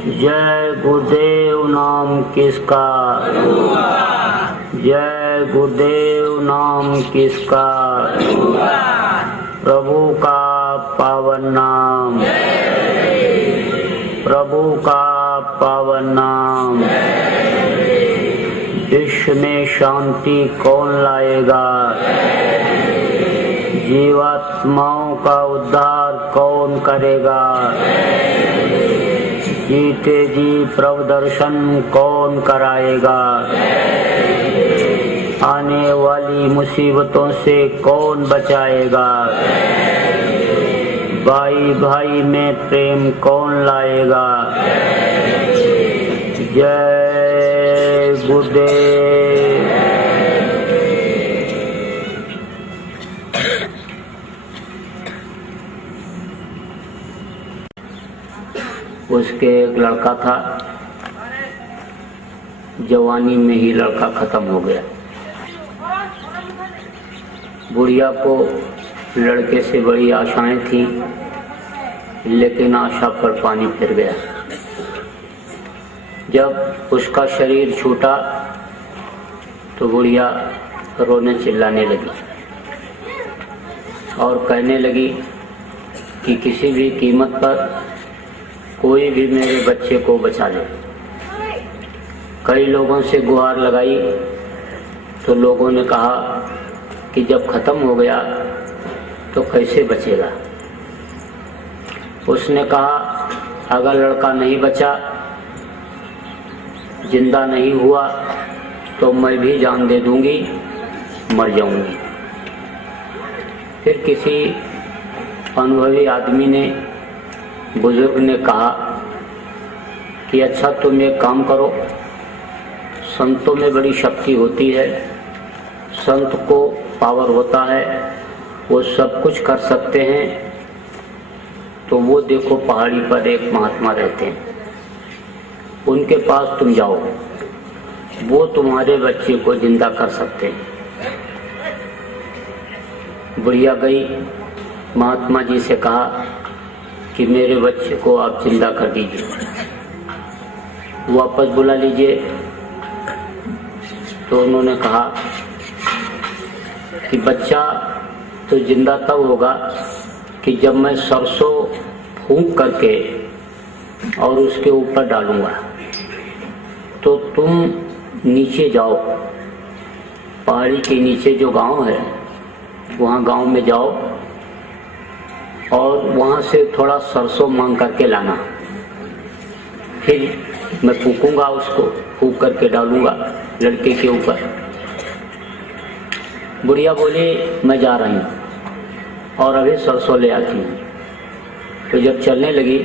जय गुरुदेव नाम किसका, जय गुरुदेव नाम किसका, प्रभु का पावन नाम, प्रभु का पावन नाम। विश्व में शांति कौन लाएगा, जीवात्माओं का उद्धार कौन करेगा, जीते जी प्रभु दर्शन कौन कराएगा, आने वाली मुसीबतों से कौन बचाएगा, भाई भाई में प्रेम कौन लाएगा। जय गुरुदेव। उसके एक लड़का था, जवानी में ही लड़का खत्म हो गया। बुढ़िया को लड़के से बड़ी आशाएं थी, लेकिन आशा पर पानी फिर गया। जब उसका शरीर छूटा तो बुढ़िया रोने चिल्लाने लगी और कहने लगी कि किसी भी कीमत पर कोई भी मेरे बच्चे को बचा ले। कई लोगों से गुहार लगाई तो लोगों ने कहा कि जब खत्म हो गया तो कैसे बचेगा। उसने कहा अगर लड़का नहीं बचा, जिंदा नहीं हुआ, तो मैं भी जान दे दूंगी, मर जाऊंगी। फिर किसी अनुभवी आदमी ने, बुजुर्ग ने कहा कि अच्छा तुम एक काम करो, संतों में बड़ी शक्ति होती है, संत को पावर होता है, वो सब कुछ कर सकते हैं। तो वो देखो पहाड़ी पर एक महात्मा रहते हैं, उनके पास तुम जाओ, वो तुम्हारे बच्चे को जिंदा कर सकते हैं। बुढ़िया गई, महात्मा जी से कहा कि मेरे बच्चे को आप जिंदा कर दीजिए, वापस बुला लीजिए। तो उन्होंने कहा कि बच्चा तो जिंदा तब होगा कि जब मैं सरसों फूंक करके और उसके ऊपर डालूंगा। तो तुम नीचे जाओ, पहाड़ी के नीचे जो गांव है, वहाँ गांव में जाओ और वहाँ से थोड़ा सरसों मांग करके लाना। फिर मैं फूकूंगा, उसको फूक करके डालूंगा लड़के के ऊपर। बुढ़िया बोली मैं जा रही हूँ और अभी सरसों ले आती हूँ। तो जब चलने लगी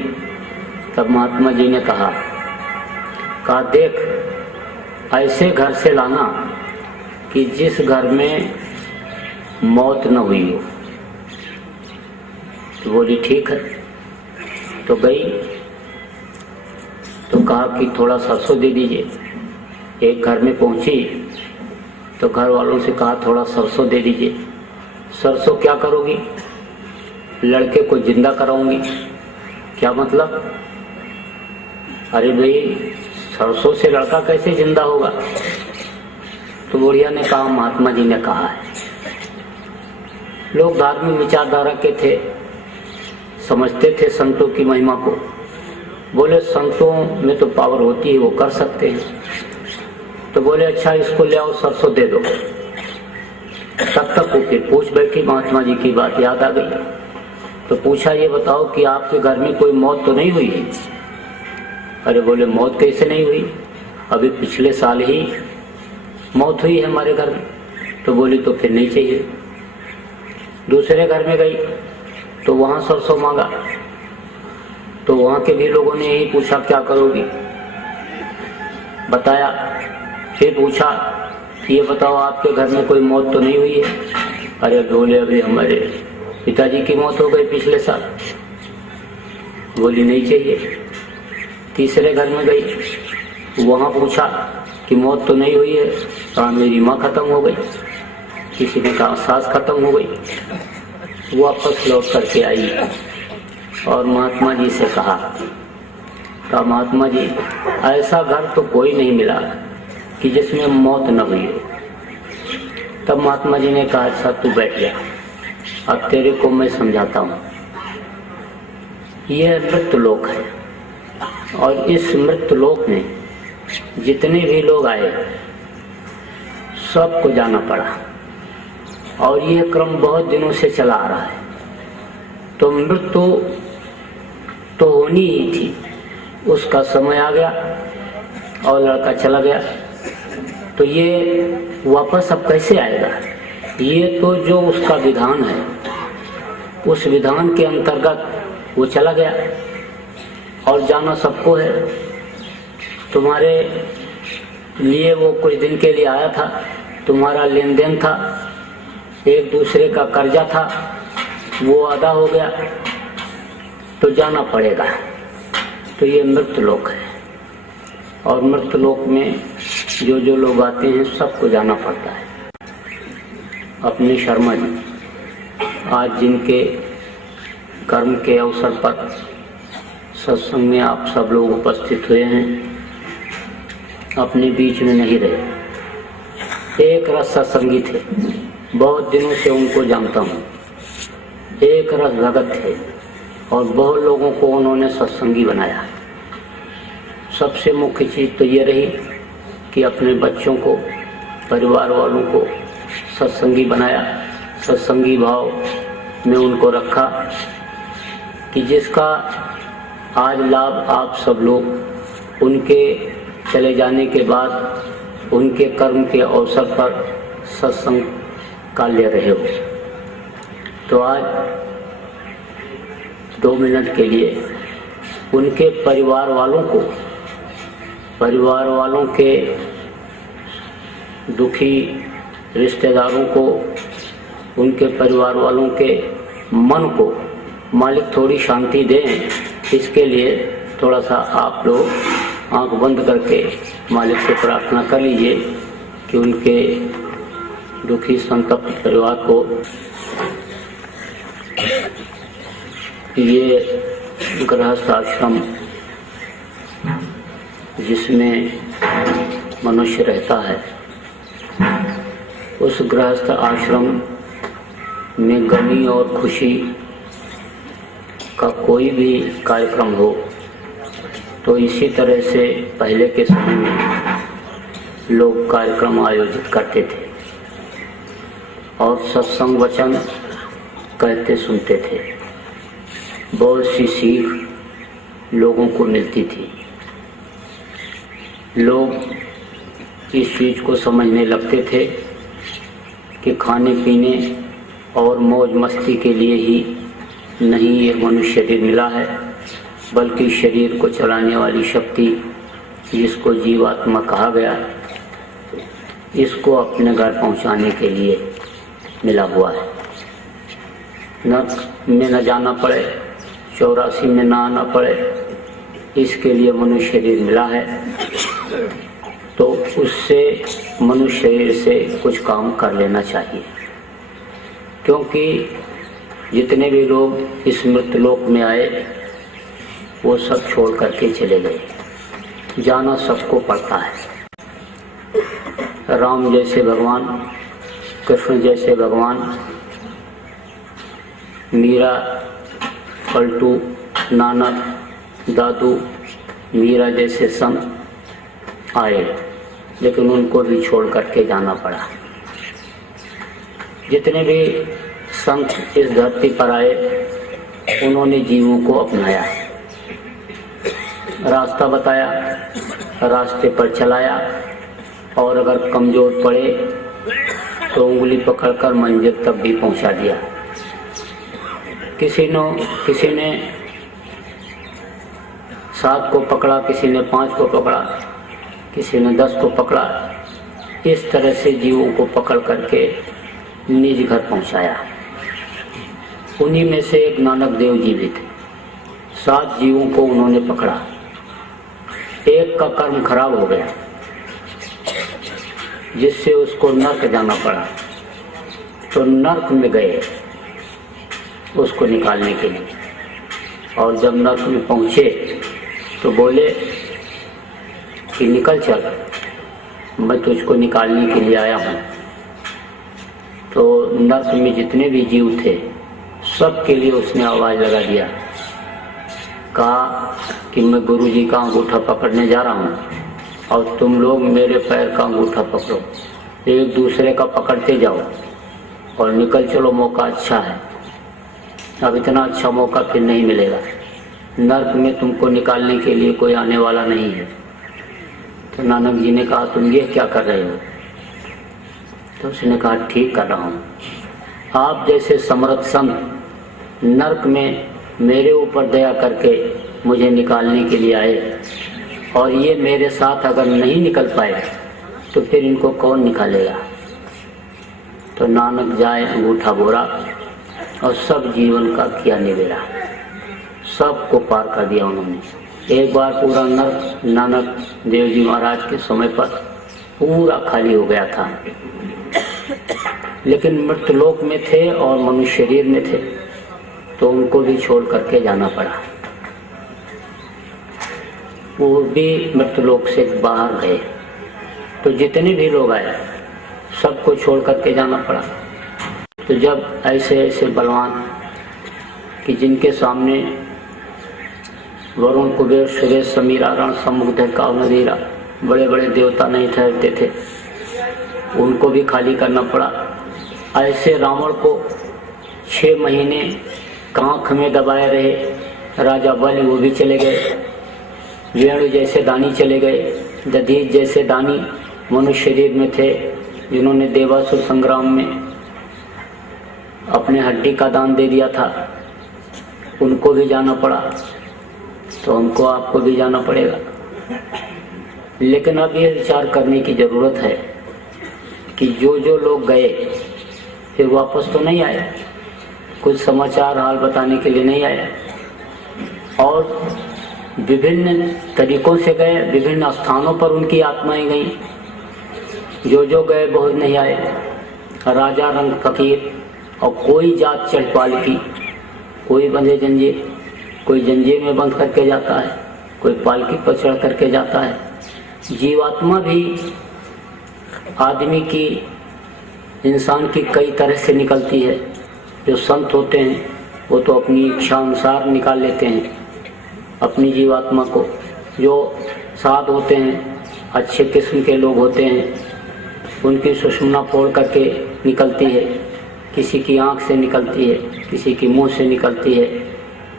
तब महात्मा जी ने कहा देख ऐसे घर से लाना कि जिस घर में मौत न हुई हो। तो बोली ठीक है। तो गई तो कहा कि थोड़ा सरसों दे दीजिए। एक घर में पहुंची तो घर वालों से कहा थोड़ा सरसों दे दीजिए। सरसों क्या करोगी? लड़के को जिंदा कराऊंगी। क्या मतलब? अरे भाई सरसों से लड़का कैसे जिंदा होगा? तो बुढ़िया ने कहा महात्मा जी ने कहा है। लोग धार्मिक विचारधारा के थे, समझते थे संतों की महिमा को। बोले संतों में तो पावर होती है, वो कर सकते हैं। तो बोले अच्छा इसको ले आओ, सरसों दे दो। तब तक वो फिर पूछ बैठी, महात्मा जी की बात याद आ गई। तो पूछा ये बताओ कि आपके घर में कोई मौत तो नहीं हुई है? अरे बोले मौत कैसे नहीं हुई, अभी पिछले साल ही मौत हुई है हमारे घर में। तो बोली तो फिर नहीं चाहिए। दूसरे घर में गई तो वहां सरसों मांगा। तो वहां के भी लोगों ने यही पूछा क्या करोगी, बताया। फिर पूछा ये बताओ आपके घर में कोई मौत तो नहीं हुई है? अरे बोले अभी हमारे पिताजी की मौत हो गई पिछले साल। बोली नहीं चाहिए। तीसरे घर में गई, वहां पूछा कि मौत तो नहीं हुई है? कहा मेरी माँ खत्म हो गई। किसी ने कहा सास खत्म हो गई। वापस लौट करके आई और महात्मा जी से कहा कहा महात्मा जी ऐसा घर तो कोई नहीं मिला कि जिसमें मौत न हुई हो। तब महात्मा जी ने कहा अच्छा तू बैठ जा, अब तेरे को मैं समझाता हूँ। यह मृत्युलोक है और इस मृत्युलोक में जितने भी लोग आए सबको जाना पड़ा और यह क्रम बहुत दिनों से चला आ रहा है। तो मृत्यु तो होनी ही थी, उसका समय आ गया और लड़का चला गया। तो ये वापस अब कैसे आएगा? ये तो जो उसका विधान है उस विधान के अंतर्गत वो चला गया और जाना सबको है। तुम्हारे लिए वो कुछ दिन के लिए आया था, तुम्हारा लेन देन था, एक दूसरे का कर्जा था, वो अदा हो गया तो जाना पड़ेगा। तो ये मृत्युलोक है और मृत्युलोक में जो जो लोग आते हैं सबको जाना पड़ता है। अपने शर्मा जी आज जिनके कर्म के अवसर पर सत्संग में आप सब लोग उपस्थित हुए हैं, अपने बीच में नहीं रहे। एक रस सत्संगी थे, बहुत दिनों से उनको जानता हूँ। एक रस भगत थे और बहुत लोगों को उन्होंने सत्संगी बनाया। सबसे मुख्य चीज तो ये रही कि अपने बच्चों को, परिवार वालों को सत्संगी बनाया, सत्संगी भाव में उनको रखा कि जिसका आज लाभ आप सब लोग उनके चले जाने के बाद उनके कर्म के अवसर पर सत्संग का ले रहे हो। तो आज 2 मिनट के लिए उनके परिवार वालों को, परिवार वालों के दुखी रिश्तेदारों को, उनके परिवार वालों के मन को मालिक थोड़ी शांति दें, इसके लिए थोड़ा सा आप लोग आंख बंद करके मालिक से प्रार्थना कर लीजिए कि उनके दुखी संतप्त परिवार को ये गृहस्थ आश्रम जिसमें मनुष्य रहता है, उस गृहस्थ आश्रम में गमी और खुशी का कोई भी कार्यक्रम हो तो इसी तरह से पहले के समय में लोग कार्यक्रम आयोजित करते थे और सत्संग वचन कहते सुनते थे। बहुत सी सीख लोगों को मिलती थी। लोग इस चीज को समझने लगते थे कि खाने पीने और मौज मस्ती के लिए ही नहीं ये मनुष्य शरीर मिला है, बल्कि शरीर को चलाने वाली शक्ति जिसको जीवात्मा कहा गया, इसको अपने घर पहुंचाने के लिए मिला हुआ है। नरक में न जाना पड़े, 84 में न आना पड़े, इसके लिए मनुष्य शरीर मिला है। तो उससे मनुष्य शरीर से कुछ काम कर लेना चाहिए, क्योंकि जितने भी लोग इस मृत्युलोक में आए वो सब छोड़ करके चले गए। जाना सबको पड़ता है। राम जैसे भगवान, कृष्ण जैसे भगवान, मीरा, पलटू, नानक, दादू, मीरा जैसे संत आए, लेकिन उनको भी छोड़ करके जाना पड़ा। जितने भी संत इस धरती पर आए उन्होंने जीवों को अपनाया, रास्ता बताया, रास्ते पर चलाया और अगर कमजोर पड़े तो उंगली पकड़कर मंजिल तक भी पहुंचा दिया। किसी ने 7 को पकड़ा, किसी ने 5 को पकड़ा, किसी ने 10 को पकड़ा। इस तरह से जीवों को पकड़ करके निज घर पहुंचाया। उन्हीं में से एक नानक देव जी भी थे। 7 जीवों को उन्होंने पकड़ा। एक का कर्म खराब हो गया जिससे उसको नरक जाना पड़ा, तो नरक में गए उसको निकालने के लिए। और जब नरक में पहुंचे तो बोले कि निकल चल, मैं तुझको निकालने के लिए आया हूँ। तो नर्क में जितने भी जीव थे सबके लिए उसने आवाज लगा दिया, कहा कि मैं गुरु जी का अंगूठा पकड़ने जा रहा हूँ और तुम लोग मेरे पैर का अंगूठा पकड़ो, एक दूसरे का पकड़ते जाओ और निकल चलो, मौका अच्छा है, अब इतना अच्छा मौका फिर नहीं मिलेगा, नर्क में तुमको निकालने के लिए कोई आने वाला नहीं है। तो नानक जी ने कहा तुम ये क्या कर रहे हो? तो उसने कहा ठीक कर रहा हूँ, आप जैसे समर्थ संत नर्क में मेरे ऊपर दया करके मुझे निकालने के लिए आए और ये मेरे साथ अगर नहीं निकल पाए तो फिर इनको कौन निकालेगा। तो नानक जाए अंगूठा बोरा और सब जीवन का किया निबेरा, सबको पार कर दिया उन्होंने। एक बार पूरा नर्क नानक देव जी महाराज के समय पर पूरा खाली हो गया था, लेकिन मृतलोक में थे और मनुष्य शरीर में थे तो उनको भी छोड़ करके जाना पड़ा। वो भी मृतलोक से बाहर गए, तो जितने भी लोग आए सबको छोड़ करके जाना पड़ा। तो जब ऐसे ऐसे बलवान कि जिनके सामने वरुण कुबेर सुरेश समीरा रण समुद्र का नदीरा बड़े बड़े देवता नहीं ठहरते थे, उनको भी खाली करना पड़ा। ऐसे रावण को 6 महीने कांख में दबाए रहे राजा बलि, वो भी चले गए। वेणु जैसे दानी चले गए, दधीच जैसे दानी मनुष्य शरीर में थे जिन्होंने देवासुर संग्राम में अपने हड्डी का दान दे दिया था, उनको भी जाना पड़ा। तो हमको आपको भी जाना पड़ेगा। लेकिन अब ये विचार करने की जरूरत है कि जो जो लोग गए फिर वापस तो नहीं आए, कुछ समाचार हाल बताने के लिए नहीं आए, और विभिन्न तरीकों से गए, विभिन्न स्थानों पर उनकी आत्माएं गईं। जो जो गए बहुत नहीं आए, राजा रंग फकीर और कोई जात चढ़ पालकी, कोई बंधे जंजीर, कोई जंजीर में बंध करके जाता है, कोई पालकी पर चढ़ करके जाता है। जीवात्मा भी आदमी की, इंसान की कई तरह से निकलती है। जो संत होते हैं वो तो अपनी इच्छा अनुसार निकाल लेते हैं अपनी जीवात्मा को। जो साध होते हैं, अच्छे किस्म के लोग होते हैं, उनकी सुषुम्ना फोड़ करके निकलती है, किसी की आंख से निकलती है, किसी की मुंह से निकलती है,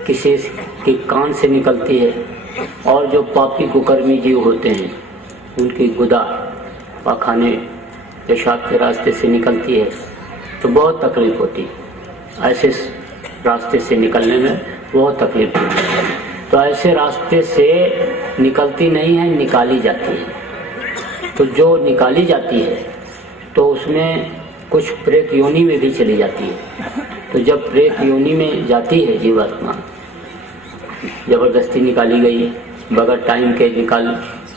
किसी की कान से निकलती है। और जो पापी कुकर्मी जीव होते हैं उनकी गुदा पाखाने पेशाब के रास्ते से निकलती है, तो बहुत तकलीफ होती है। ऐसे रास्ते से निकलने में बहुत तकलीफ होती है। तो ऐसे रास्ते से निकलती नहीं है, निकाली जाती है। तो जो निकाली जाती है तो उसमें कुछ प्रेत योनि में भी चली जाती है। तो जब प्रेत योनि में जाती है जीवात्मा, जबरदस्ती निकाली गई, बगैर टाइम के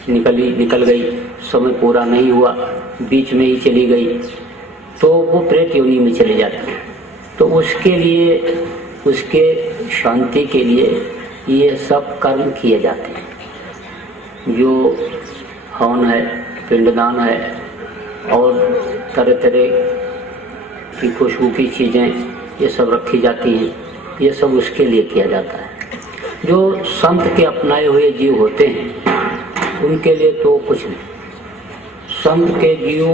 निकल गई, समय पूरा नहीं हुआ, बीच में ही चली गई, तो वो प्रेत योनि में चली जाती है। तो उसके लिए, उसके शांति के लिए ये सब कर्म किए जाते हैं। जो हवन है, पिंडदान है और तरह तरह की खुशबू की चीज़ें ये सब रखी जाती हैं, ये सब उसके लिए किया जाता है। जो संत के अपनाए हुए जीव होते हैं उनके लिए तो कुछ नहीं। संत के जीव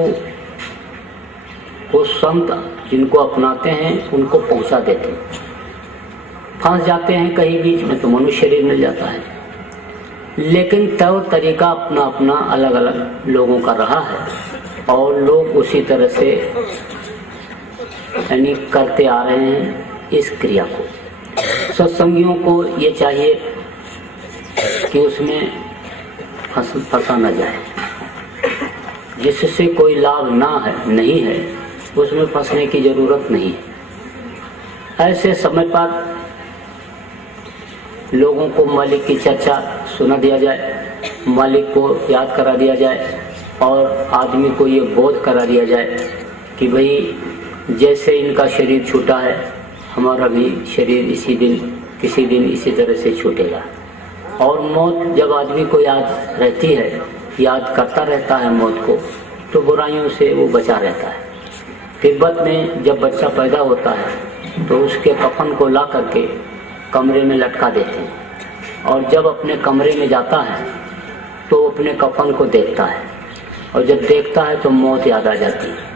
वो संत जिनको अपनाते हैं उनको पहुंचा देते हैं। फंस जाते हैं कहीं बीच में तो मनुष्य शरीर मिल जाता है, लेकिन तौर तरीका अपना अपना अलग अलग लोगों का रहा है और लोग उसी तरह से यानी करते आ रहे हैं इस क्रिया को। सत्संगियों को ये चाहिए कि उसमें फंसा न जाए, जिससे कोई लाभ नहीं है उसमें फंसने की जरूरत नहीं है। ऐसे समय पर लोगों को मालिक की चर्चा सुना दिया जाए, मालिक को याद करा दिया जाए और आदमी को ये बोध करा दिया जाए कि भाई जैसे इनका शरीर छूटा है, हमारा भी शरीर किसी दिन इसी तरह से छूटेगा। और मौत जब आदमी को याद रहती है, याद करता रहता है मौत को, तो बुराइयों से वो बचा रहता है। तिब्बत में जब बच्चा पैदा होता है तो उसके कफन को ला करके कमरे में लटका देते हैं, और जब अपने कमरे में जाता है तो अपने कफन को देखता है, और जब देखता है तो मौत याद आ जाती है।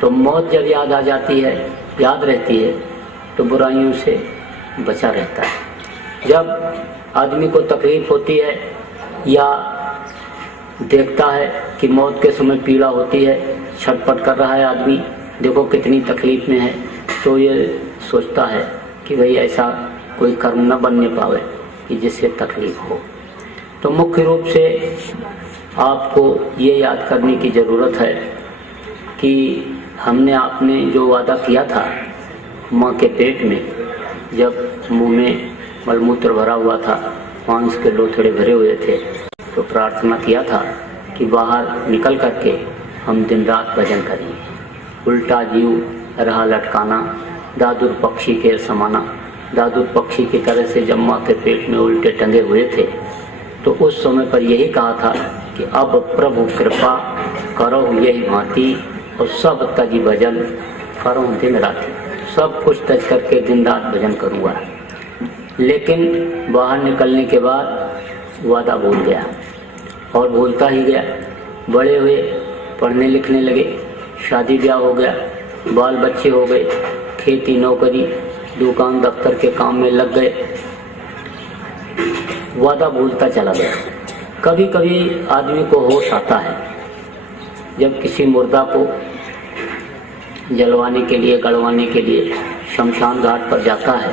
तो मौत जब याद आ जाती है, याद रहती है, तो बुराइयों से बचा रहता है। जब आदमी को तकलीफ होती है या देखता है कि मौत के समय पीड़ा होती है, छटपट कर रहा है आदमी, देखो कितनी तकलीफ में है, तो ये सोचता है कि भाई ऐसा कोई कर्म न बनने पावे कि जिससे तकलीफ हो। तो मुख्य रूप से आपको ये याद करने की ज़रूरत है कि हमने आपने जो वादा किया था माँ के पेट में, जब मुंह में मलमूत्र भरा हुआ था, मांस के लोथड़े भरे हुए थे, तो प्रार्थना किया था कि बाहर निकल करके हम दिन रात भजन करेंगे। उल्टा जीव रहा लटकाना, दादुर पक्षी के समाना। दादुर पक्षी की तरह से जब माँ के पेट में उल्टे टंगे हुए थे, तो उस समय पर यही कहा था कि अब प्रभु कृपा करो यही भांति, और सब तजी भजन करो दिन रात। सब कुछ तज करके दिन रात भजन करूँगा। लेकिन बाहर निकलने के बाद वादा भूल गया, और भूलता ही गया। बड़े हुए, पढ़ने लिखने लगे, शादी ब्याह हो गया, बाल बच्चे हो गए, खेती नौकरी दुकान दफ्तर के काम में लग गए, वादा भूलता चला गया। कभी कभी आदमी को होश आता है जब किसी मुर्दा को जलवाने के लिए, गड़वाने के लिए शमशान घाट पर जाता है,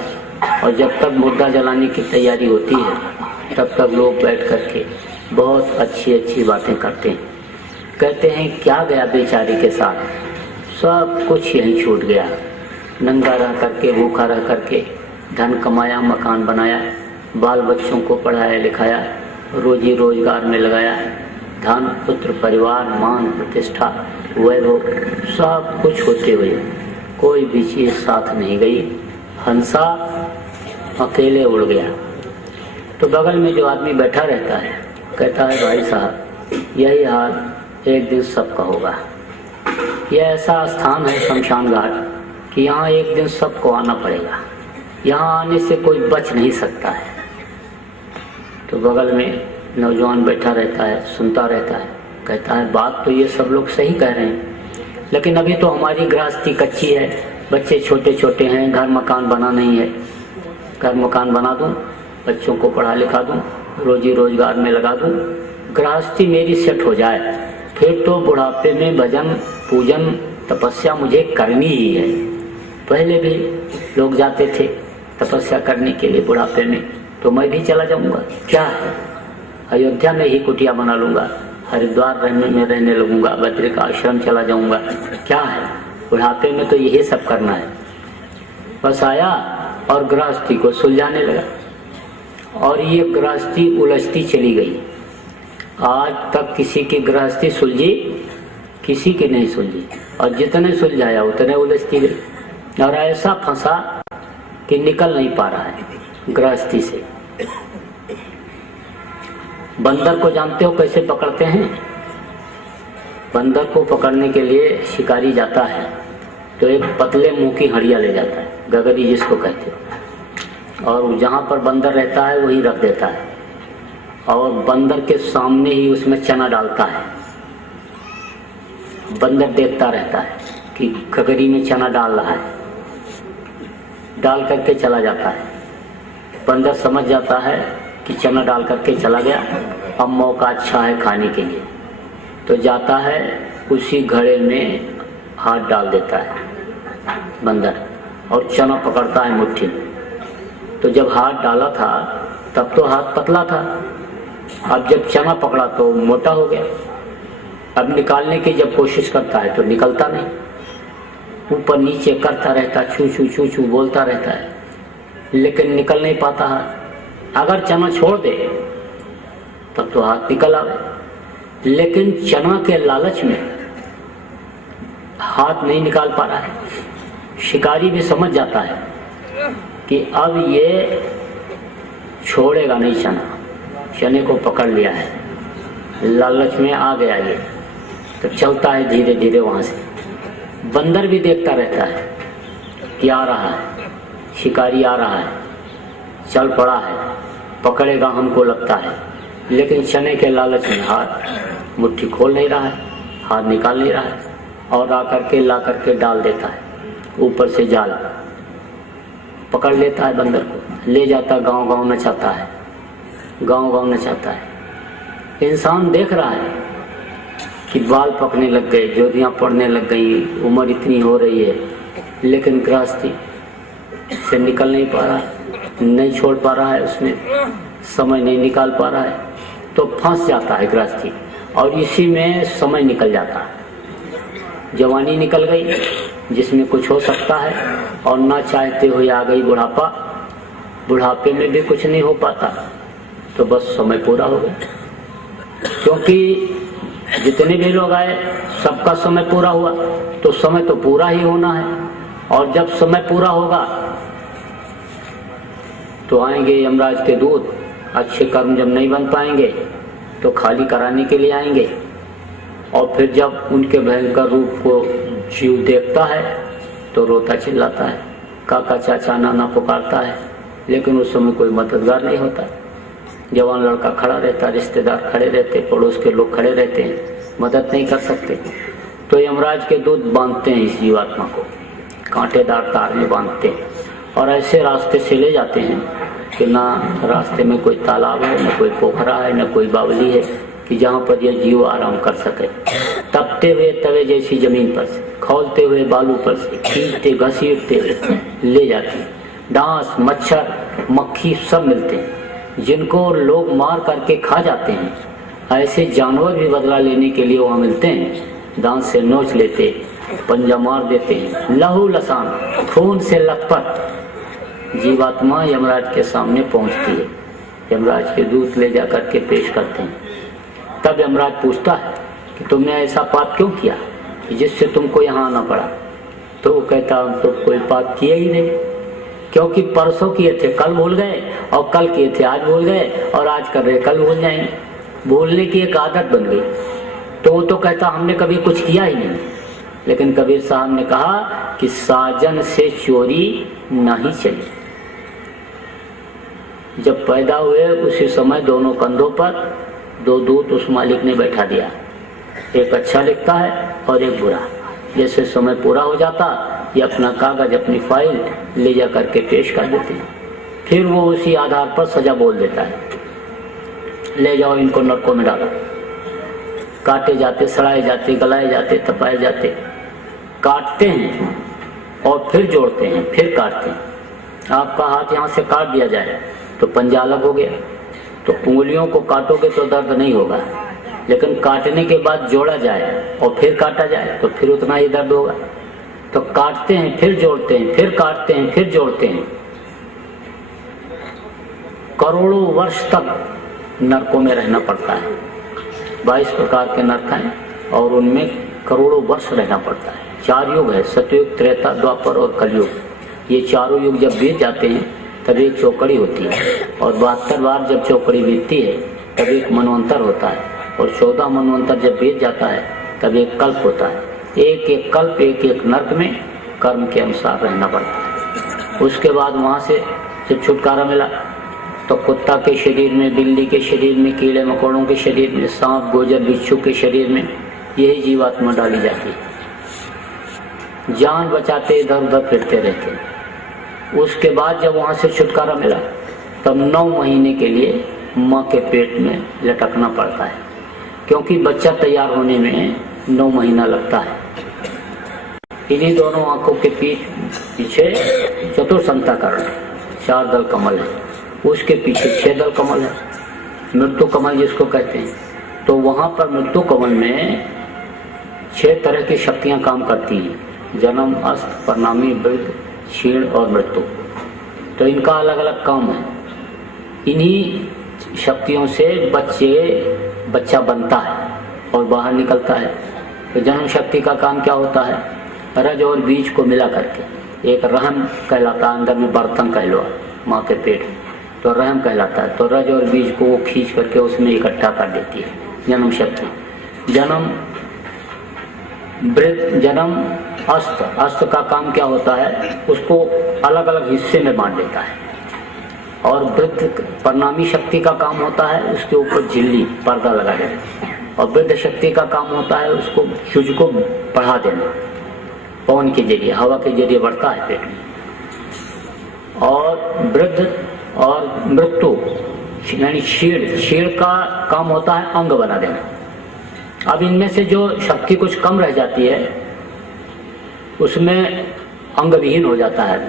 और जब तक मुर्दा जलाने की तैयारी होती है तब तक लोग बैठ करके बहुत अच्छी अच्छी बातें करते हैं। कहते हैं क्या गया बेचारी के साथ, सब कुछ यहीं छूट गया, नंगा रह करके, भूखा रह करके धन कमाया, मकान बनाया, बाल बच्चों को पढ़ाया लिखाया, रोजी रोजगार में लगाया, धन पुत्र परिवार मान प्रतिष्ठा वैभव सब कुछ होते हुए कोई भी चीज साथ नहीं गई, हंसा अकेले उड़ गया। तो बगल में जो आदमी बैठा रहता है कहता है भाई साहब यही हाल एक दिन सबका होगा। यह ऐसा स्थान है शमशान घाट कि यहाँ एक दिन सबको आना पड़ेगा, यहाँ आने से कोई बच नहीं सकता है। तो बगल में नौजवान बैठा रहता है, सुनता रहता है, कहता है बात तो ये सब लोग सही कह रहे हैं, लेकिन अभी तो हमारी गृहस्थी कच्ची है, बच्चे छोटे छोटे हैं, घर मकान बना नहीं है। घर मकान बना दूं, बच्चों को पढ़ा लिखा दूं, रोजी रोजगार में लगा दूं, गृहस्थी मेरी सेट हो जाए, फिर तो बुढ़ापे में भजन पूजन तपस्या मुझे करनी ही है। पहले भी लोग जाते थे तपस्या करने के लिए बुढ़ापे में, तो मैं भी चला जाऊंगा, क्या है, अयोध्या में ही कुटिया बना लूंगा, हरिद्वार में रहने लगूंगा, बद्रिक आश्रम चला जाऊंगा, क्या है, बुढ़ापे में तो यही सब करना है। बस आया और गृहस्थी को सुलझाने लगा, और ये गृहस्थी उलझती चली गई। आज तक किसी की गृहस्थी सुलझी, किसी की नहीं सुलझी, और जितने सुलझाया उतने उलझती गई, और ऐसा फंसा कि निकल नहीं पा रहा है गृहस्थी से। बंदर को जानते हो कैसे पकड़ते हैं? बंदर को पकड़ने के लिए शिकारी जाता है तो एक पतले मुंह की हड़िया ले जाता है, गगरी जिसको कहते हो, और जहां पर बंदर रहता है वहीं रख देता है, और बंदर के सामने ही उसमें चना डालता है। बंदर देखता रहता है कि गगरी में चना डाल रहा है, डाल करके चला जाता है। बंदर समझ जाता है कि चना डाल करके चला गया, अब मौका अच्छा है खाने के लिए, तो जाता है उसी घड़े में हाथ डाल देता है बंदर, और चना पकड़ता है मुट्ठी में। तो जब हाथ डाला था तब तो हाथ पतला था, अब जब चना पकड़ा तो मोटा हो गया। अब निकालने की जब कोशिश करता है तो निकलता नहीं, ऊपर नीचे करता रहता, छू छू छू छू बोलता रहता है, लेकिन निकल नहीं पाता हाथ। अगर चना छोड़ दे तब तो हाथ निकल आवे, लेकिन चना के लालच में हाथ नहीं निकाल पा रहा है। शिकारी भी समझ जाता है कि अब ये छोड़ेगा नहीं चना, चने को पकड़ लिया है, लालच में आ गया ये, तो चलता है धीरे धीरे वहां से। बंदर भी देखता रहता है कि आ रहा है, शिकारी आ रहा है, चल पड़ा है, पकड़ेगा हमको लगता है, लेकिन चने के लालच में हाथ मुट्ठी खोल नहीं रहा है, हाथ निकाल नहीं रहा है, और आकर के ला करके डाल देता है ऊपर से जाल, पकड़ लेता है बंदर को, ले जाता गांव गांव नचाता है, गांव गांव नचाता है। इंसान देख रहा है कि बाल पकने लग गए, ज्योतियां पड़ने लग गई, उम्र इतनी हो रही है, लेकिन गृहस्थी से निकल नहीं पा रहा है, नहीं छोड़ पा रहा है, उसमें समय नहीं निकाल पा रहा है, तो फंस जाता है गृहस्थी, और इसी में समय निकल जाता है। जवानी निकल गई जिसमें कुछ हो सकता है, और ना चाहते हुए आ गई बुढ़ापा, बुढ़ापे में भी कुछ नहीं हो पाता, तो बस समय पूरा हो गया। क्योंकि जितने भी लोग आए सबका समय पूरा हुआ, तो समय तो पूरा ही होना है, और जब समय पूरा होगा तो आएंगे यमराज के दूत। अच्छे कर्म जब नहीं बन पाएंगे तो खाली कराने के लिए आएंगे, और फिर जब उनके भयंकर रूप को जीव देखता है तो रोता चिल्लाता है, काका चाचा नाना पुकारता है, लेकिन उस समय कोई मददगार नहीं होता। जवान लड़का खड़ा रहता, रिश्तेदार खड़े रहते, पड़ोस के लोग खड़े रहते हैं, मदद नहीं कर सकते। तो यमराज के दूत बांधते हैं इस जीवात्मा को, कांटेदार तार में बांधते हैं, और ऐसे रास्ते से ले जाते हैं कि ना रास्ते में कोई तालाब है, न कोई पोखरा है, न कोई बावली है कि जहाँ पर यह जीव आराम कर सके। तपते हुए तवे जैसी जमीन पर से, खौलते हुए बालू पर से, खींचते घसीटते हुए ले जाते हैं। डांस, मच्छर, मक्खी सब मिलते हैं, जिनको लोग मार करके खा जाते हैं। ऐसे जानवर भी बदला लेने के लिए वहाँ मिलते हैं, दांत से नोच लेते, पंजा मार देते हैं, लहू लसान, खून से लथपथ जीवात्मा यमराज के सामने पहुंचती है। यमराज के दूत ले जाकर के पेश करते हैं। तब यमराज पूछता है कि तुमने ऐसा पाप क्यों किया जिससे तुमको यहाँ आना पड़ा? तो वो कहता हम तो कोई पाप किया ही नहीं, क्योंकि परसों किए थे कल भूल गए, और कल किए थे आज भूल गए, और आज कर रहे कल भूल जाएंगे। भूलने की एक आदत बन गई। तो वो तो कहता हमने कभी कुछ किया ही नहीं। लेकिन कबीर साहब ने कहा कि साजन से चोरी नहीं चली। जब पैदा हुए उसी समय दोनों कंधों पर दो दूत उस मालिक ने बैठा दिया, एक अच्छा लिखता है और एक बुरा। जैसे समय पूरा हो जाता ये अपना कागज, अपनी फाइल ले जा करके पेश कर देते हैं। फिर वो उसी आधार पर सजा बोल देता है, ले जाओ इनको नरकों में डालो। काटे जाते, सड़ाए जाते, गलाए जाते, तपाए जाते, काटते हैं और फिर जोड़ते हैं, फिर काटते हैं। आपका हाथ यहाँ से काट दिया जाए तो पंजा अलग हो गया, तो उंगलियों को काटोगे तो दर्द नहीं होगा, लेकिन काटने के बाद जोड़ा जाए और फिर काटा जाए तो फिर उतना ही दर्द होगा। तो काटते हैं, फिर जोड़ते हैं, फिर काटते हैं, फिर जोड़ते हैं। करोड़ों वर्ष तक नरकों में रहना पड़ता है। 22 प्रकार के नरक हैं और उनमें करोड़ों वर्ष रहना पड़ता है। 4 युग है, सतयुग, त्रेता, द्वापर और कलयुग। ये चारों युग जब बीत जाते हैं तब एक चौकड़ी होती है, और 72 बार जब चौकड़ी बीतती है तब एक मनवंतर होता है, और 14 मनवंतर जब बीत जाता है तब एक कल्प होता है। एक एक कल्प, एक एक नरक में कर्म के अनुसार रहना पड़ता है। उसके बाद वहां से जब छुटकारा मिला तो कुत्ता के शरीर में, बिल्ली के शरीर में, कीड़े मकोड़ों के शरीर में, सांप, गोजर, बिच्छू के शरीर में यही जीवात्मा डाली जाती है। जान बचाते इधर उधर फिरते रहते हैं। उसके बाद जब वहां से छुटकारा मिला तब 9 महीने के लिए माँ के पेट में लटकना पड़ता है, क्योंकि बच्चा तैयार होने में 9 महीना लगता है। इन्हीं दोनों आंखों के पीछे चतुर्संताकरण 4 दल कमल है, उसके पीछे 6 दल कमल है, मृत्यु कमल जिसको कहते हैं। तो वहां पर मृत्यु कमल में 6 तरह की शक्तियां काम करती हैं, जन्म, अस्त, परिणामी, वृद्ध, क्षीण और मृत्यु। तो इनका अलग अलग काम है। इन्हीं शक्तियों से बच्चा बनता है और बाहर निकलता है। तो जन्म शक्ति का काम क्या होता है? रज और बीज को मिला करके एक रहम कहलाता, अंदर में बर्तन कह लो माँ के पेट में, तो रहम कहलाता है। तो रज और बीज को वो खींच करके उसमें इकट्ठा कर देती है जन्म शक्ति। जन्म अस्त का काम क्या होता है, उसको अलग अलग हिस्से में बांट देता है। और वृद्ध परिणामी शक्ति का काम होता है उसके ऊपर झिल्ली पर्दा लगा देना। और वृद्ध शक्ति का काम होता है उसको सूज को बढ़ा देना, पवन के जरिए, हवा के जरिए बढ़ता है पेट में। और वृद्ध और मृत्यु यानी शीड़ का काम होता है अंग बना देना। अब इनमें से जो शक्ति कुछ कम रह जाती है उसमें अंग विहीन हो जाता है।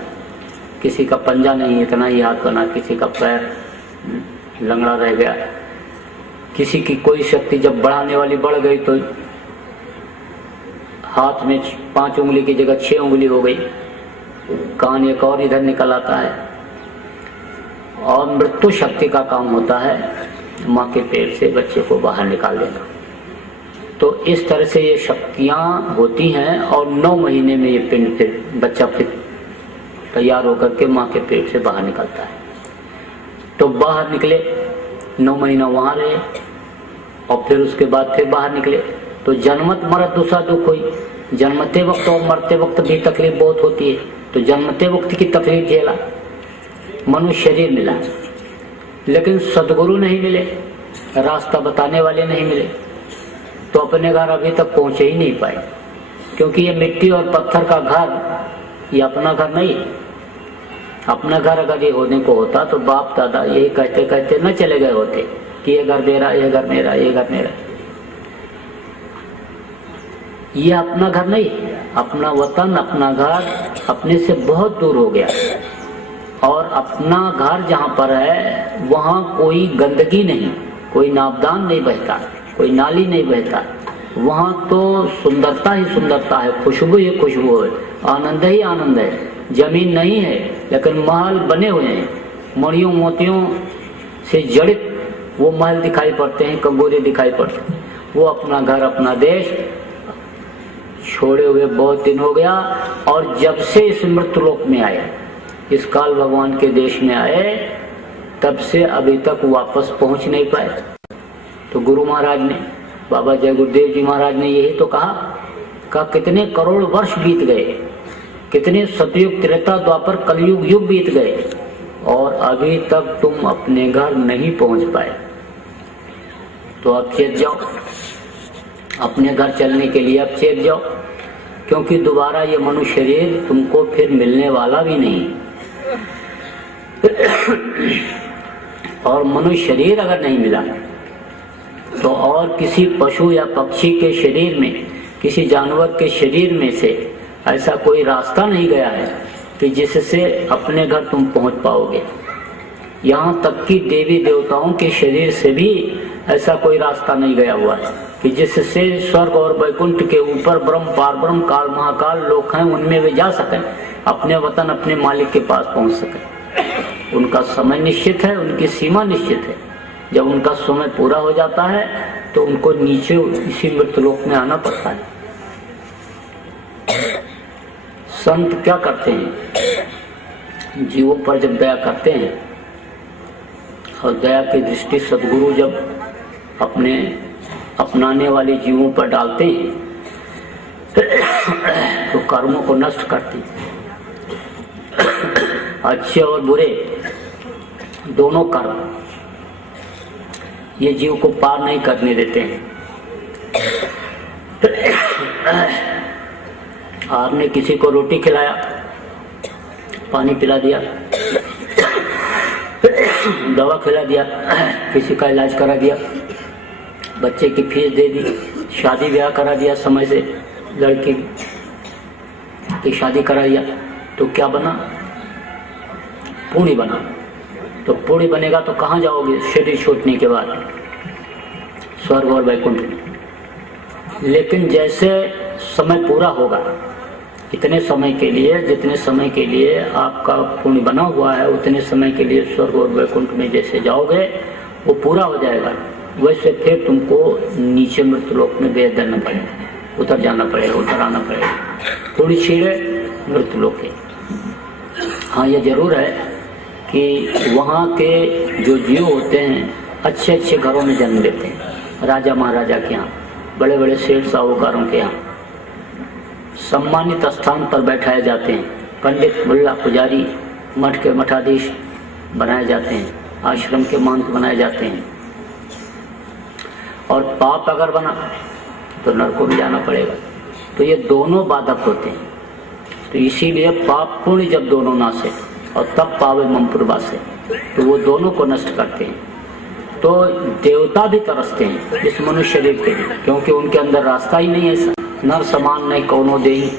किसी का पंजा नहीं, इतना ही हाथ बना, किसी का पैर लंगड़ा रह गया, किसी की कोई शक्ति जब बढ़ाने वाली बढ़ गई तो हाथ में 5 उंगली की जगह 6 उंगली हो गई, कान एक और इधर निकल आता है। और मृत्यु शक्ति का काम होता है माँ के पेट से बच्चे को बाहर निकाल देना। तो इस तरह से ये शक्तियां होती हैं और 9 महीने में ये पिंड फिर बच्चा फिर तैयार होकर के माँ के पेट से बाहर निकलता है। तो बाहर निकले, 9 महीना वहां रहे और फिर उसके बाद फिर बाहर निकले। तो जन्मत मरत दूसरा दुख हुई। जन्मते वक्त और मरते वक्त भी तकलीफ बहुत होती है। तो जन्मते वक्त की तकलीफ झेला, मनुष्य शरीर मिला, लेकिन सदगुरु नहीं मिले, रास्ता बताने वाले नहीं मिले। तो अपने घर अभी तक पहुंचे ही नहीं पाए, क्योंकि ये मिट्टी और पत्थर का घर ये अपना घर नहीं। अपना घर अगर ये होने को होता तो बाप दादा यही कहते कहते न चले गए होते कि ये घर मेरा, ये घर मेरा, ये घर मेरा। ये अपना घर नहीं, अपना वतन, अपना घर अपने से बहुत दूर हो गया। और अपना घर जहाँ पर है वहाँ कोई गंदगी नहीं, कोई नापदान नहीं बहता, कोई नाली नहीं बहता। वहाँ तो सुंदरता ही सुंदरता है, खुशबू ही खुशबू है, आनंद ही आनंद है। जमीन नहीं है लेकिन महल बने हुए हैं, मणियों मोतियों से जड़ित वो महल दिखाई पड़ते हैं, कंगोरे दिखाई पड़ते हैं। वो अपना घर, अपना देश छोड़े हुए बहुत दिन हो गया। और जब से इस मृत्युलोक में आए, इस काल भगवान के देश में आए, तब से अभी तक वापस पहुंच नहीं पाए। तो गुरु महाराज ने, बाबा जय गुरुदेव जी महाराज ने यही तो कहा कितने करोड़ वर्ष बीत गए, कितने सतयुग, त्रेता, द्वापर, कलयुग, युग बीत गए और अभी तक तुम अपने घर नहीं पहुंच पाए। तो अब चेत जाओ, अपने घर चलने के लिए अब चेत जाओ, क्योंकि दोबारा ये मनुष्य शरीर तुमको फिर मिलने वाला भी नहीं। और मनुष्य शरीर अगर नहीं मिला तो और किसी पशु या पक्षी के शरीर में, किसी जानवर के शरीर में से ऐसा कोई रास्ता नहीं गया है कि जिससे अपने घर तुम पहुंच पाओगे। यहाँ तक कि देवी देवताओं के शरीर से भी ऐसा कोई रास्ता नहीं गया हुआ है कि जिससे स्वर्ग और वैकुंठ के ऊपर ब्रह्म, पारब्रह्म, काल, महाकाल लोक हैं, उनमें वे जा सकें, अपने वतन, अपने मालिक के पास पहुंच सकें। उनका समय निश्चित है, उनकी सीमा निश्चित है। जब उनका समय पूरा हो जाता है तो उनको नीचे इसी मृत्युलोक में आना पड़ता है। संत क्या करते हैं, जीवों पर जब दया करते हैं और दया की दृष्टि सदगुरु जब अपने अपनाने वाले जीवों पर डालते हैं तो कर्मों को नष्ट करते हैं। अच्छे और बुरे दोनों कर्म ये जीव को पार नहीं करने देते हैं। आपने किसी को रोटी खिलाया, पानी पिला दिया, दवा खिला दिया, किसी का इलाज करा दिया, बच्चे की फीस दे दी, शादी ब्याह करा दिया, समय से लड़की की शादी करा दिया, तो क्या बना? पुण्य बना। तो पुण्य बनेगा तो कहाँ जाओगे शरीर छूटने के बाद? स्वर्ग और वैकुंठ में। लेकिन जैसे समय पूरा होगा, इतने समय के लिए, जितने समय के लिए आपका पुण्य बना हुआ है, उतने समय के लिए स्वर्ग और वैकुंठ में जैसे जाओगे वो पूरा हो जाएगा, वैसे फिर तुमको नीचे मृत्युलोक में देह देना पड़ेगा, उतर जाना पड़ेगा, उतर आना पड़ेगा। थोड़ी छीड़े मृत्युलोक है। हाँ, ये जरूर है कि वहाँ के जो जीव होते हैं अच्छे अच्छे घरों में जन्म लेते हैं, राजा महाराजा के यहाँ, बड़े बड़े सेठ साहूकारों के यहाँ सम्मानित स्थान पर बैठाए जाते हैं, पंडित मुल्ला पुजारी मठ के मठाधीश बनाए जाते हैं, आश्रम के महंत बनाए जाते हैं। और पाप अगर बना तो नरकों में जाना पड़ेगा। तो ये दोनों बाधक होते हैं। तो इसीलिए पाप पुण्य जब दोनों नाशे और तब पावे ममपुर वासे, तो वो दोनों को नष्ट करते हैं। तो देवता भी तरसते हैं इस मनुष्य शरीर के लिए, क्योंकि उनके अंदर रास्ता ही नहीं है। नर समान नहीं कौनो देही,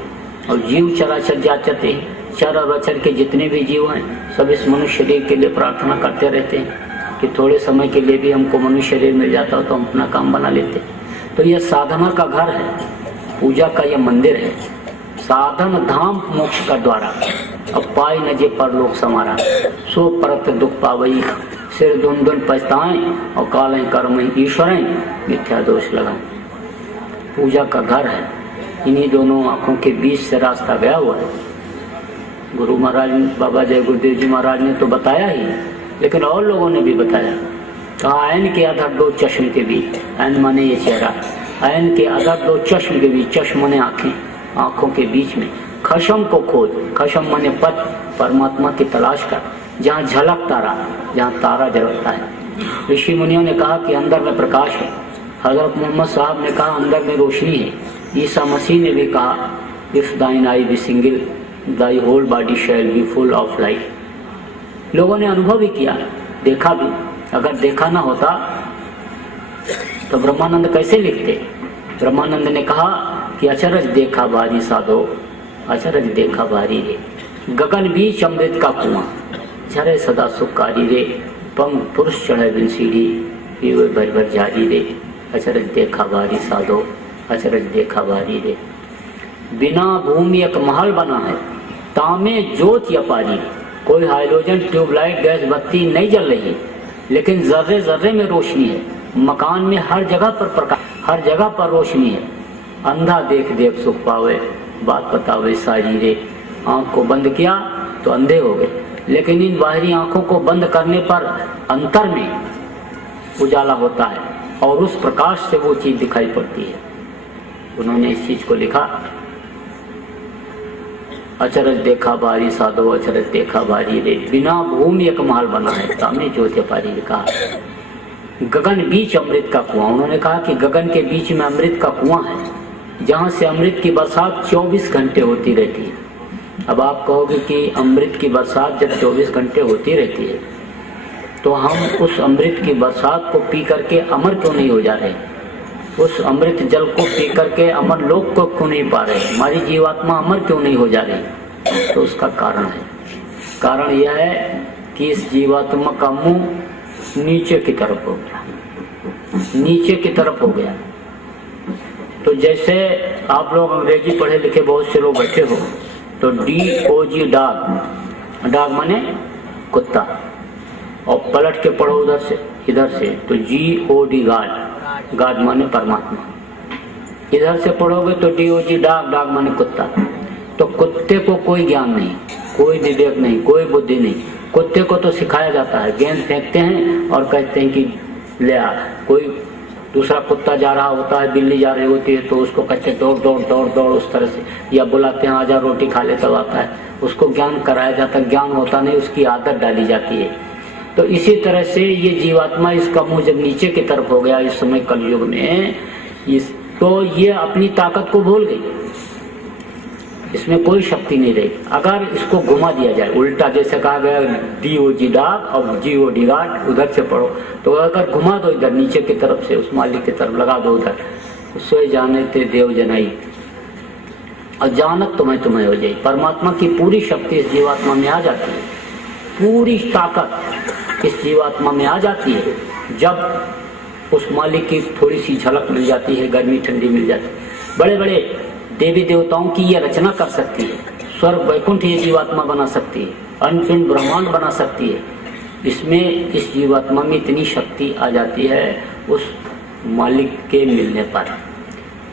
और जीव चराचर जाचते, चर और अचर के जितने भी जीव हैं सब इस मनुष्य शरीर के लिए प्रार्थना करते रहते हैं कि थोड़े समय के लिए भी हमको मनुष्य शरीर मिल जाता हो तो हम अपना काम बना लेते। तो यह साधना का घर है, पूजा का यह मंदिर है। साधन धाम मोक्ष का द्वारा, अब पाए न जे परलोक समारा, सो परत दुख पावई, सिर दुन दुन पछताएं और कालें कर्म ईश्वरें मिथ्या दोष लगाएं। पूजा का घर है, इन्हीं दोनों आंखों के बीच से रास्ता गया हुआ है। गुरु महाराज बाबा जय गुरुदेव जी महाराज ने तो बताया ही, लेकिन और लोगों ने भी बताया। कहा ऐन के अधर दो चश्म के बीच, ऐन माने ये चेहरा, ऐन के अधर दो चश्म के बीच, चश्म माने आंखें, आंखों के बीच में खशम को खोज, खशम माने पथ, परमात्मा की तलाश कर, जहाँ झलक तारा, जहाँ तारा झलकता है। ऋषि मुनियों ने कहा कि अंदर में प्रकाश है, हजरत मोहम्मद साहब ने कहा अंदर में रोशनी है, ईसा मसीह ने भी कहा if thine I be single thy whole body shall be full of light. लोगों ने अनुभव भी किया, देखा भी। अगर देखा ना होता तो ब्रह्मानंद कैसे लिखते? ब्रह्मानंद ने कहा कि अचरज देखा बारी साधो, अचरज देखा बारी रे, गगन बीच अमृत का कुआं, झरे सदा सुखकारी रे, पंग पुरुष चढ़े बिन सीढ़ी, पीवे भर भर जारी रे, अचरज देखा बारी साधो, अचरज देखा बारी रे। बिना भूमि एक महल बना है, तामे ज्योत अपारी, कोई हाइड्रोजन ट्यूबलाइट गैस बत्ती नहीं जल रही, लेकिन जर्रे जर्रे में रोशनी है। मकान में हर जगह पर प्रकाश, हर जगह पर रोशनी है। अंधा देख देख सुख पावे, बात बतावे सारी रे। आंख को बंद किया तो अंधे हो गए, लेकिन इन बाहरी आंखों को बंद करने पर अंतर में उजाला होता है और उस प्रकाश से वो चीज दिखाई पड़ती है। उन्होंने इस चीज को लिखा, अचरज देखा बारी साधो, अचरज देखा बारी रे, बिना भूमि एक महल बना है, तामे ज्योति पारी। कहा गगन बीच अमृत का कुआं, उन्होंने कहा कि गगन के बीच में अमृत का कुआं है, जहां से अमृत की बरसात 24 घंटे होती रहती है। अब आप कहोगे कि अमृत की बरसात जब 24 घंटे होती रहती है तो हम उस अमृत की बरसात को पी करके अमर क्यों नहीं हो जा रहे? उस अमृत जल को पी करके अमर लोक को क्यों नहीं पा रहे? हमारी जीवात्मा अमर क्यों नहीं हो जा रही? तो उसका कारण है, कारण यह है कि इस जीवात्मा का मुंह नीचे की तरफ हो गया, नीचे की तरफ हो गया। तो जैसे आप लोग अंग्रेजी पढ़े लिखे बहुत से लोग बैठे हो, तो DOG डॉग, डॉग माने कुत्ता, और पलट के पढ़ो उधर से इधर से तो GOD गाड, गाड माने परमात्मा। इधर से पढ़ोगे तो DOG डॉग, डॉग माने कुत्ता। तो कुत्ते को कोई ज्ञान नहीं, कोई विवेक नहीं, कोई बुद्धि नहीं। कुत्ते को तो सिखाया जाता है, गेंद फेंकते हैं और कहते हैं कि ले आ। कोई दूसरा कुत्ता जा रहा होता है, बिल्ली जा रही होती है तो उसको कहते दौड़ दौड़ दौड़ दौड़ उस तरह से, या बुलाते हैं आजा रोटी खा ले, तब आता है। उसको ज्ञान कराया जाता है, ज्ञान होता नहीं, उसकी आदत डाली जाती है। तो इसी तरह से ये जीवात्मा, इसका मुंह जब नीचे की तरफ हो गया इस समय कलयुग में, तो ये अपनी ताकत को भूल गई, इसमें कोई शक्ति नहीं रही। अगर इसको घुमा दिया जाए उल्टा, जैसे कहा गया DOG डॉग और GOD गाड, उधर से पढ़ो, तो अगर घुमा दो इधर नीचे की तरफ से, उस मालिक की तरफ लगा दो उधर, सोए जाने ते देव जनाई, और जानत तुम्हें हो जाए। परमात्मा की पूरी शक्ति इस जीवात्मा में आ जाती है, पूरी ताकत इस जीवात्मा में आ जाती है जब उस मालिक की थोड़ी सी झलक मिल जाती है, गर्मी ठंडी मिल जाती है। बड़े बड़े देवी देवताओं की यह रचना कर सकती है, स्वर्ग वैकुंठ ये जीवात्मा बना सकती है, अनपिंड ब्रह्मांड बना सकती है। इसमें इस जीवात्मा में इतनी शक्ति आ जाती है उस मालिक के मिलने पर।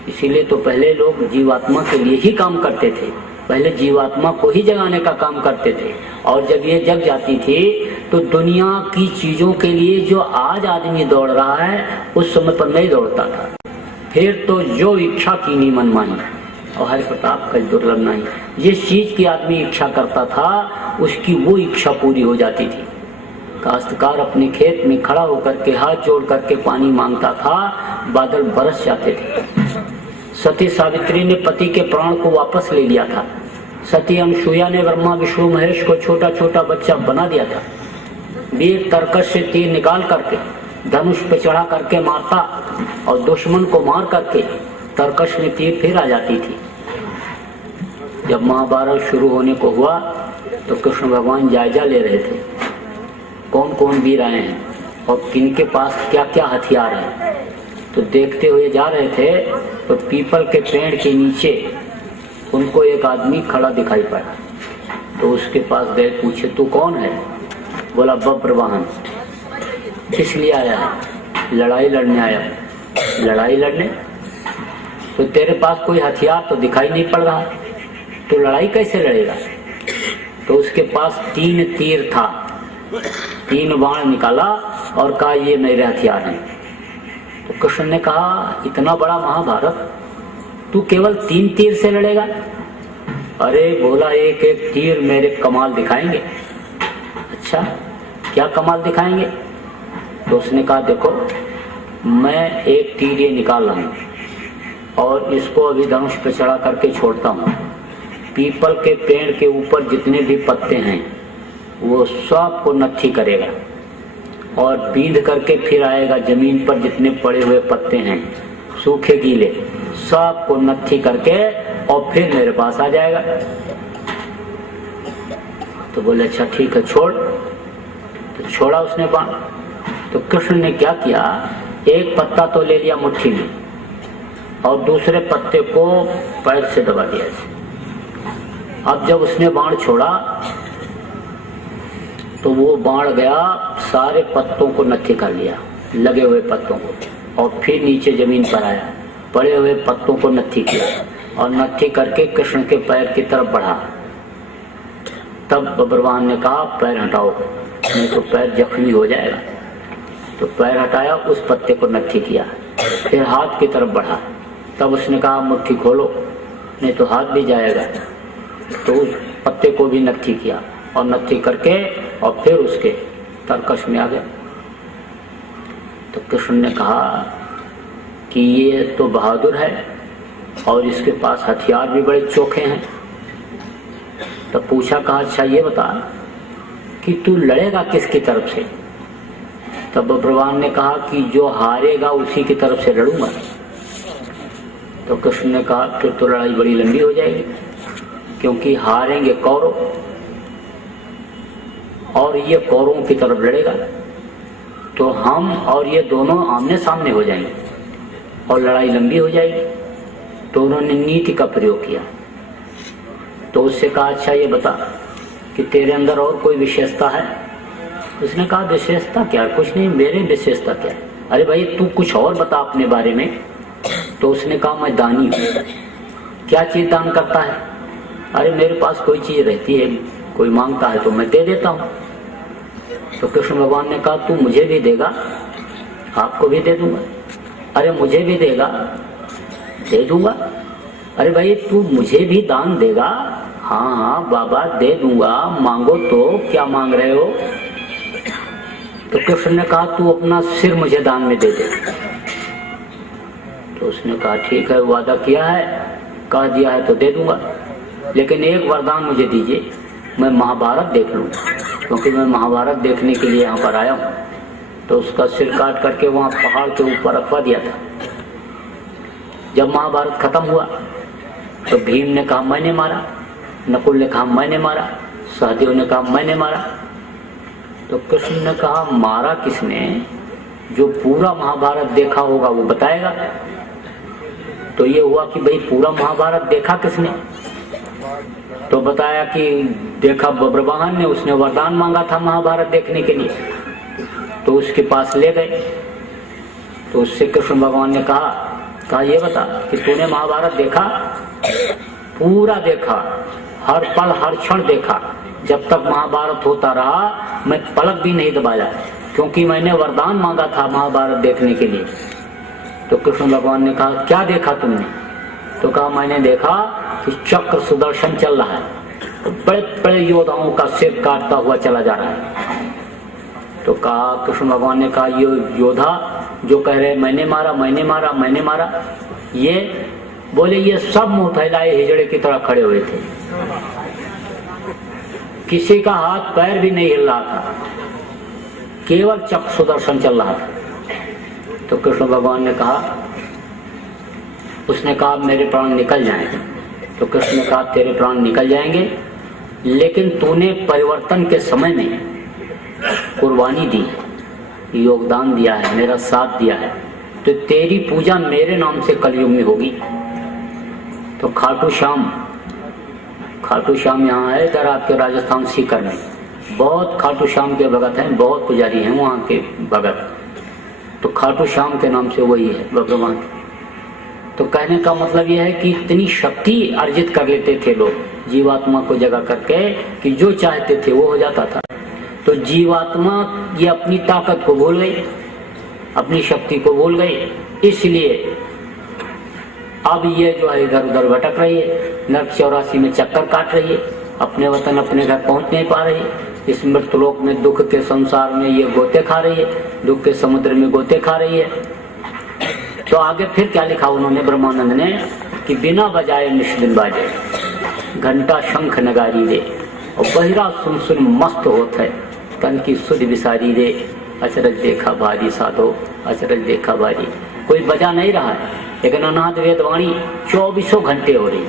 इसीलिए तो पहले लोग जीवात्मा के लिए ही काम करते थे, पहले जीवात्मा को ही जगाने का काम करते थे, और जब ये जग जाती थी तो दुनिया की चीजों के लिए जो आज आदमी दौड़ रहा है उस समय पर नहीं दौड़ता था। फिर तो जो इच्छा की नहीं मनमानी, और हरि प्रताप का दुर्लभ नहीं, जिस चीज की आदमी इच्छा करता था उसकी वो इच्छा पूरी हो जाती थी। काश्तकार अपने खेत में खड़ा होकर के हाथ जोड़ करके पानी मांगता था, बादल बरस जाते थे। सती सावित्री ने पति के प्राण को वापस ले लिया था। सती अनसुईया ने ब्रह्मा विष्णु महेश को छोटा छोटा बच्चा बना दिया था। वीर तरकश से तीर निकाल करके धनुष पे चढ़ा करके मारता, और दुश्मन को मार करके तरकश में तीर फिर आ जाती थी। जब महाभारत शुरू होने को हुआ तो कृष्ण भगवान जायजा ले रहे थे कौन कौन वीर आए हैं और किनके पास क्या क्या हथियार हैं। तो देखते हुए जा रहे थे तो पीपल के पेड़ के नीचे उनको एक आदमी खड़ा दिखाई पड़ा। तो उसके पास गए, पूछे तू कौन है? बोला बब्रवाहन। किस लिए आया है? लड़ाई लड़ने आया। लड़ाई लड़ने? तो तेरे पास कोई हथियार तो दिखाई नहीं पड़ रहा, तो लड़ाई कैसे लड़ेगा? तो उसके पास 3 तीर था, 3 बाण निकाला और कहा ये मेरे हथियार हैं। तो कृष्ण ने कहा इतना बड़ा महाभारत तू केवल 3 तीर से लड़ेगा? अरे बोला एक एक तीर मेरे कमाल दिखाएंगे। अच्छा क्या कमाल दिखाएंगे? तो उसने कहा देखो मैं एक तीर ये निकाल रहा हूँ और इसको अभी धनुष पे चढ़ा करके छोड़ता हूँ। पीपल के पेड़ के ऊपर जितने भी पत्ते हैं वो सब को नत्थी करेगा और बींध करके फिर आएगा। जमीन पर जितने पड़े हुए पत्ते हैं सूखे गीले सब को नत्थी करके और फिर मेरे पास आ जाएगा। तो बोले अच्छा ठीक है छोड़। तो छोड़ा उसने बाण। तो कृष्ण ने क्या किया, एक पत्ता तो ले लिया मुट्ठी में और दूसरे पत्ते को पैर से दबा दिया। अब जब उसने बाण छोड़ा तो वो बाण गया सारे पत्तों को नत्थी कर लिया, लगे हुए पत्तों को, और फिर नीचे जमीन पर आया, पड़े हुए पत्तों को नत्थी किया और नत्थी करके कृष्ण के पैर की तरफ बढ़ा। तब बब्रवाहन ने कहा पैर हटाओ नहीं तो पैर जख्मी हो जाएगा। तो पैर हटाया, उस पत्ते को नत्थी किया, फिर हाथ की तरफ बढ़ा। तब उसने कहा मुट्ठी खोलो नहीं तो हाथ भी जाएगा। तो उस पत्ते को भी नत्थी किया और नत्थी करके और फिर उसके तरकश में आ गया। तो कृष्ण ने कहा कि ये तो बहादुर है और इसके पास हथियार भी बड़े चोखे हैं। तो पूछा, कहा अच्छा ये बता कि तू लड़ेगा किसकी तरफ से? तब बब्रवाहन ने कहा कि जो हारेगा उसी की तरफ से लड़ूंगा। तो कृष्ण ने कहा फिर तो लड़ाई बड़ी लंबी हो जाएगी, क्योंकि हारेंगे कौरव और ये कौरवों की तरफ लड़ेगा, तो हम और ये दोनों आमने सामने हो जाएंगे और लड़ाई लंबी हो जाएगी। तो उन्होंने नीति का प्रयोग किया। तो उससे कहा अच्छा ये बता कि तेरे अंदर और कोई विशेषता है? उसने कहा विशेषता क्या, कुछ नहीं, मेरे विशेषता क्या? अरे भाई तू कुछ और बता अपने बारे में। तो उसने कहा मैं दानी हूँ। क्या चीज दान करता है? अरे मेरे पास कोई चीज रहती है, कोई मांगता है तो मैं दे देता हूँ। तो कृष्ण भगवान ने कहा तू मुझे भी देगा? आपको भी दे दूंगा। अरे मुझे भी देगा? दे दूंगा। अरे भाई तू मुझे भी दान देगा? हाँ हाँ बाबा दे दूंगा, मांगो तो क्या मांग रहे हो? तो कृष्ण ने कहा तू अपना सिर मुझे दान में दे दे। तो उसने कहा ठीक है, वादा किया है, कह दिया है तो दे दूंगा, लेकिन एक वरदान मुझे दीजिए, मैं महाभारत देख लूं, क्योंकि मैं महाभारत देखने के लिए यहाँ पर आया हूँ। तो उसका सिर काट करके वहाँ पहाड़ के ऊपर रखवा दिया था। जब महाभारत खत्म हुआ तो भीम ने कहा मैंने मारा, नकुल ने कहा मैंने मारा, सहदेव ने कहा मैंने मारा। तो कृष्ण ने कहा मारा किसने? जो पूरा महाभारत देखा होगा वो बताएगा। तो ये हुआ कि भाई पूरा महाभारत देखा किसने? तो बताया कि देखा बब्रवाहन ने, उसने वरदान मांगा था महाभारत देखने के लिए। तो उसके पास ले गए। तो उससे कृष्ण भगवान ने कहा ये बता कि तूने महाभारत देखा? पूरा देखा। हर पल हर क्षण देखा। जब तक महाभारत होता रहा मैं पलक भी नहीं दबाया, क्योंकि मैंने वरदान मांगा था महाभारत देखने के लिए। तो कृष्ण भगवान ने कहा क्या देखा तुमने? तो कहा मैंने देखा कि चक्र सुदर्शन चल रहा है, तो बड़े बड़े योद्धाओं का सिर काटता हुआ चला जा रहा है। तो कहा कृष्ण भगवान ने कहा ये योद्धा जो कह रहे मैंने मारा मैंने मारा मैंने मारा, ये बोले ये सब मुंह फैलाए हिजड़े की तरह खड़े हुए थे, किसी का हाथ पैर भी नहीं हिल रहा था, केवल चक्र सुदर्शन चल रहा था। तो कृष्ण भगवान ने कहा, उसने कहा मेरे प्राण निकल जाएंगे। तो कृष्ण ने कहा तेरे प्राण निकल जाएंगे, लेकिन तूने परिवर्तन के समय में कुर्बानी दी, योगदान दिया है, मेरा साथ दिया है, तो तेरी पूजा मेरे नाम से कलयुग में होगी। तो खाटू श्याम यहाँ है इधर आपके राजस्थान सीकर में, बहुत खाटू श्याम के भगत हैं, बहुत पुजारी हैं वहाँ के भगत। तो खाटू श्याम के नाम से वही है भगवान। तो कहने का मतलब यह है कि इतनी शक्ति अर्जित कर लेते थे लोग जीवात्मा को जगा करके कि जो चाहते थे वो हो जाता था। तो जीवात्मा ये अपनी ताकत को भूल गई, अपनी शक्ति को भूल गई, इसलिए अब ये जो है इधर उधर भटक रही है, नरक 84 में चक्कर काट रही है, अपने वतन अपने घर पहुंच नहीं पा रही है, इस मृतलोक में दुख के संसार में ये गोते खा रही है, दुख के समुद्र में गोते खा रही है। तो आगे फिर क्या लिखा उन्होंने ब्रह्मानंद ने कि बिना बजाए निष्दिन बाजे, घंटा शंख नगारी दे, और बहिरा सुन सुन मस्त होत है, तन की सुध विसारी दे, अचरज देखा भारी साधो, अचरज देखा भारी। कोई बजा नहीं रहा है, लेकिन अनाथ वेदवाणी 24 घंटे हो रही,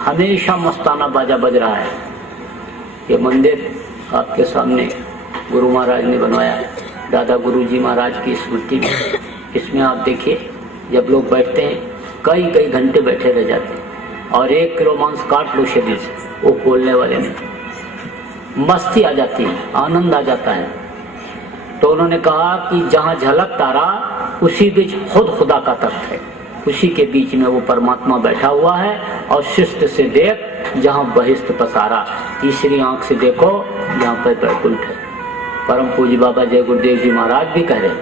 हमेशा मस्ताना बाजा बज रहा है। ये मंदिर आपके सामने गुरु महाराज ने बनवाया है, दादा गुरु जी महाराज की स्मृति में। इसमें आप देखिए जब लोग बैठते हैं कई कई घंटे बैठे रह जाते हैं, और 1 किलो मांस काट लो शरीर से, वो बोलने वाले में मस्ती आ जाती है, आनंद आ जाता है। तो उन्होंने कहा कि जहाँ झलक तारा उसी बीच खुद खुदा का तख्त है, उसी के बीच में वो परमात्मा बैठा हुआ है। और शिष्ट से देख जहाँ बहिष्ठ पसारा, तीसरी आंख से देखो जहाँ पर वैकुंठ है। परम पूज्य बाबा जय गुरुदेव जी महाराज भी कह रहे हैं,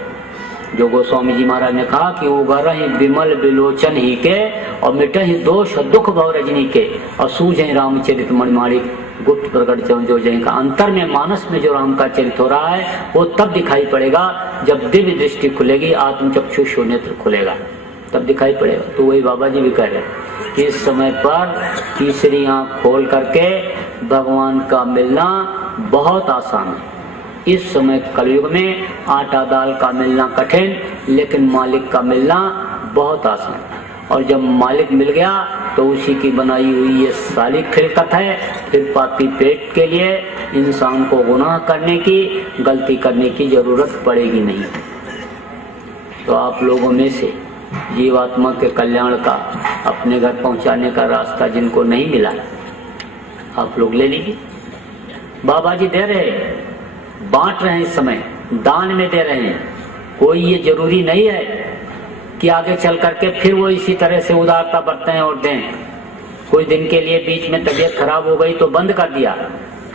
जो गोस्वामी जी महाराज ने कहा कि उगर ही विमल बिलोचन ही के, और मिटे ही दोष दुख भव रजनी के, और सूझे रामचरित मणिमाणिक गुप्त प्रकट जो जय का। अंतर में मानस में जो राम का चरित्र हो रहा है वो तब दिखाई पड़ेगा जब दिव्य दृष्टि खुलेगी, आत्मचक्षु नेत्र खुलेगा, तब दिखाई पड़ेगा। तो वही बाबा जी भी कह रहे हैं कि इस समय पर तीसरी आंख खोल करके भगवान का मिलना बहुत आसान है। इस समय कलयुग में आटा दाल का मिलना कठिन, लेकिन मालिक का मिलना बहुत आसान। और जब मालिक मिल गया तो उसी की बनाई हुई ये सारी खिलकत है। फिर पापी पेट के लिए इंसान को गुनाह करने की, गलती करने की जरूरत पड़ेगी नहीं। तो आप लोगों में से जीवात्मा के कल्याण का, अपने घर पहुंचाने का रास्ता जिनको नहीं मिला, आप लोग ले लीजिए। बाबा जी दे रहे, बांट रहे हैं, इस समय दान में दे रहे हैं। कोई ये जरूरी नहीं है कि आगे चल करके फिर वो इसी तरह से उदारता बरतें और दें। कोई दिन के लिए बीच में तबीयत खराब हो गई तो बंद कर दिया,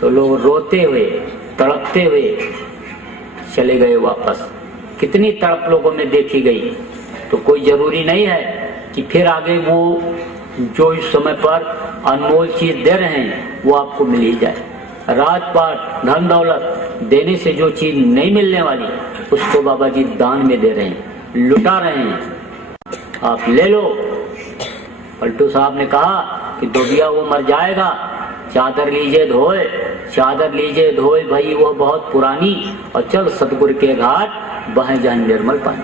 तो लोग रोते हुए तड़पते हुए चले गए वापस। कितनी तड़प लोगों में देखी गई। तो कोई जरूरी नहीं है कि फिर आगे वो जो इस समय पर अनमोल चीज दे रहे हैं वो आपको मिल ही जाए। राजपाट धन दौलत देने से जो चीज नहीं मिलने वाली उसको बाबा जी दान में दे रहे हैं, लुटा रहे हैं। आप ले लो। पलटू साहब ने कहा कि दोबिया वो मर जाएगा, चादर लीजिए धोए, चादर लीजिए धोए भाई वो बहुत पुरानी, और चल सतगुरु के घाट बहे जाए निर्मल पानी।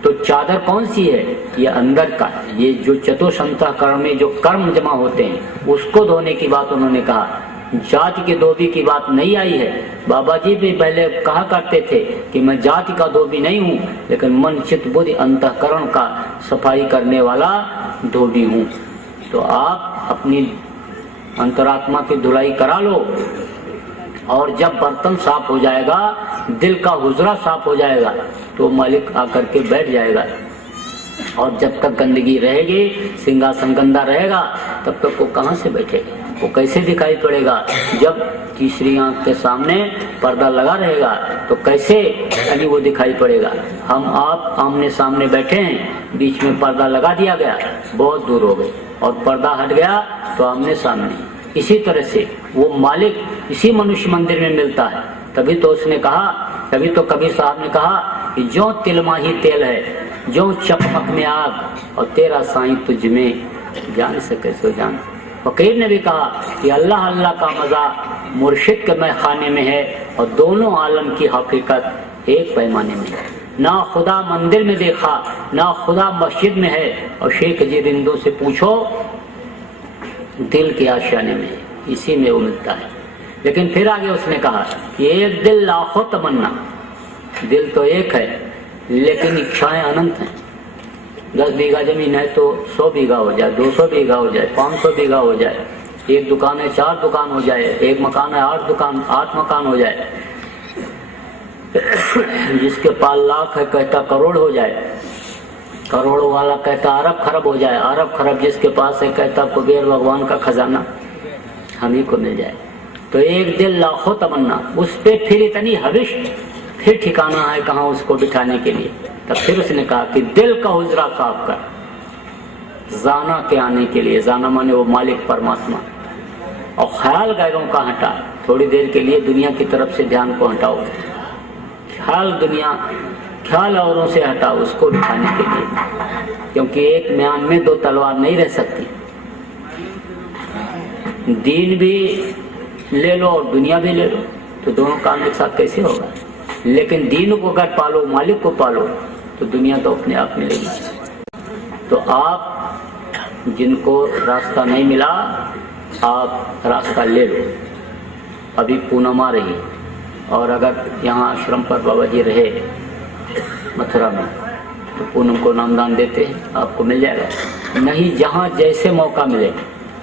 तो चादर कौन सी है? ये अंदर का, ये जो चतुष्अंतःकरण में जो कर्म जमा होते हैं उसको धोने की बात उन्होंने कहा। जाति के धोबी की बात नहीं आई है। बाबा जी भी पहले कहा करते थे कि मैं जाति का धोबी नहीं हूँ, लेकिन मन चित्त बुद्धि अंतःकरण का सफाई करने वाला धोबी हूँ। तो आप अपनी अंतरात्मा की धुलाई करा लो, और जब बर्तन साफ हो जाएगा, दिल का हुजरा साफ हो जाएगा, तो मालिक आकर के बैठ जाएगा। और जब तक गंदगी रहेगी, सिंहासन गंदा रहेगा, तब तक वो कहाँ से बैठेगा। वो कैसे दिखाई पड़ेगा? जब तीसरी आंख के सामने पर्दा लगा रहेगा तो कैसे यानी वो दिखाई पड़ेगा? हम आप आमने सामने बैठे हैं, बीच में पर्दा लगा दिया गया, बहुत दूर हो गए, और पर्दा हट गया तो आमने सामने। इसी तरह से वो मालिक इसी मनुष्य मंदिर में मिलता है। तभी तो उसने कहा, तभी तो कबीर साहब ने कहा कि जो तिलमा ही तेल है, जो चकमक में आग, और तेरा साईं तुझ में जान सके सो जान। फकीर ने भी कहा कि अल्लाह अल्लाह का मजा मुर्शिद के मैं खाने में है, और दोनों आलम की हकीकत एक पैमाने में है। ना खुदा मंदिर में देखा, ना खुदा मस्जिद में है, और शेख जी रिंदों से पूछो दिल के आशियाने में, इसी में वो मिलता है। लेकिन फिर आगे उसने कहा कि एक दिल लाखों तमन्ना, दिल तो एक है लेकिन इच्छाएं अनंत हैं। 10 बीघा जमीन है तो 100 बीघा हो जाए, 200 बीघा हो जाए, 500 बीघा हो जाए, एक दुकान है 4 दुकान हो जाए, एक मकान है 8 मकान हो जाए, जिसके पास लाख है कहता करोड़ हो जाए, करोड़ों वाला कहता अरब खरब हो जाए, अरब खरब जिसके पास है कहता कुबेर भगवान का खजाना हम ही को मिल जाए। तो एक दिल लाखों तमन्ना, उस पे फिर इतनी हविश, फिर ठिकाना है कहाँ उसको बिठाने के लिए। तब फिर उसने कहा कि दिल का हुजरा साफ कर, जाना के आने के लिए, जाना माने वो मालिक परमात्मा, और ख्याल गैरों का हटा, थोड़ी देर के लिए दुनिया की तरफ से ध्यान को हटाओ, ख्याल दुनिया, ख्याल औरों से हटाओ उसको बिठाने के लिए, क्योंकि एक म्यान में 2 तलवार नहीं रह सकती। दीन भी ले लो और दुनिया भी ले लो, तो दोनों काम एक साथ कैसे होगा? लेकिन दीन को अगर पालो, मालिक को पालो, तो दुनिया तो अपने आप मिलेगी। तो आप जिनको रास्ता नहीं मिला, आप रास्ता ले लो। अभी पूनम आ रही, और अगर यहाँ आश्रम पर बाबा जी रहे मथुरा में, तो पूनम को नामदान देते हैं, आपको मिल जाएगा। नहीं, जहाँ जैसे मौका मिले,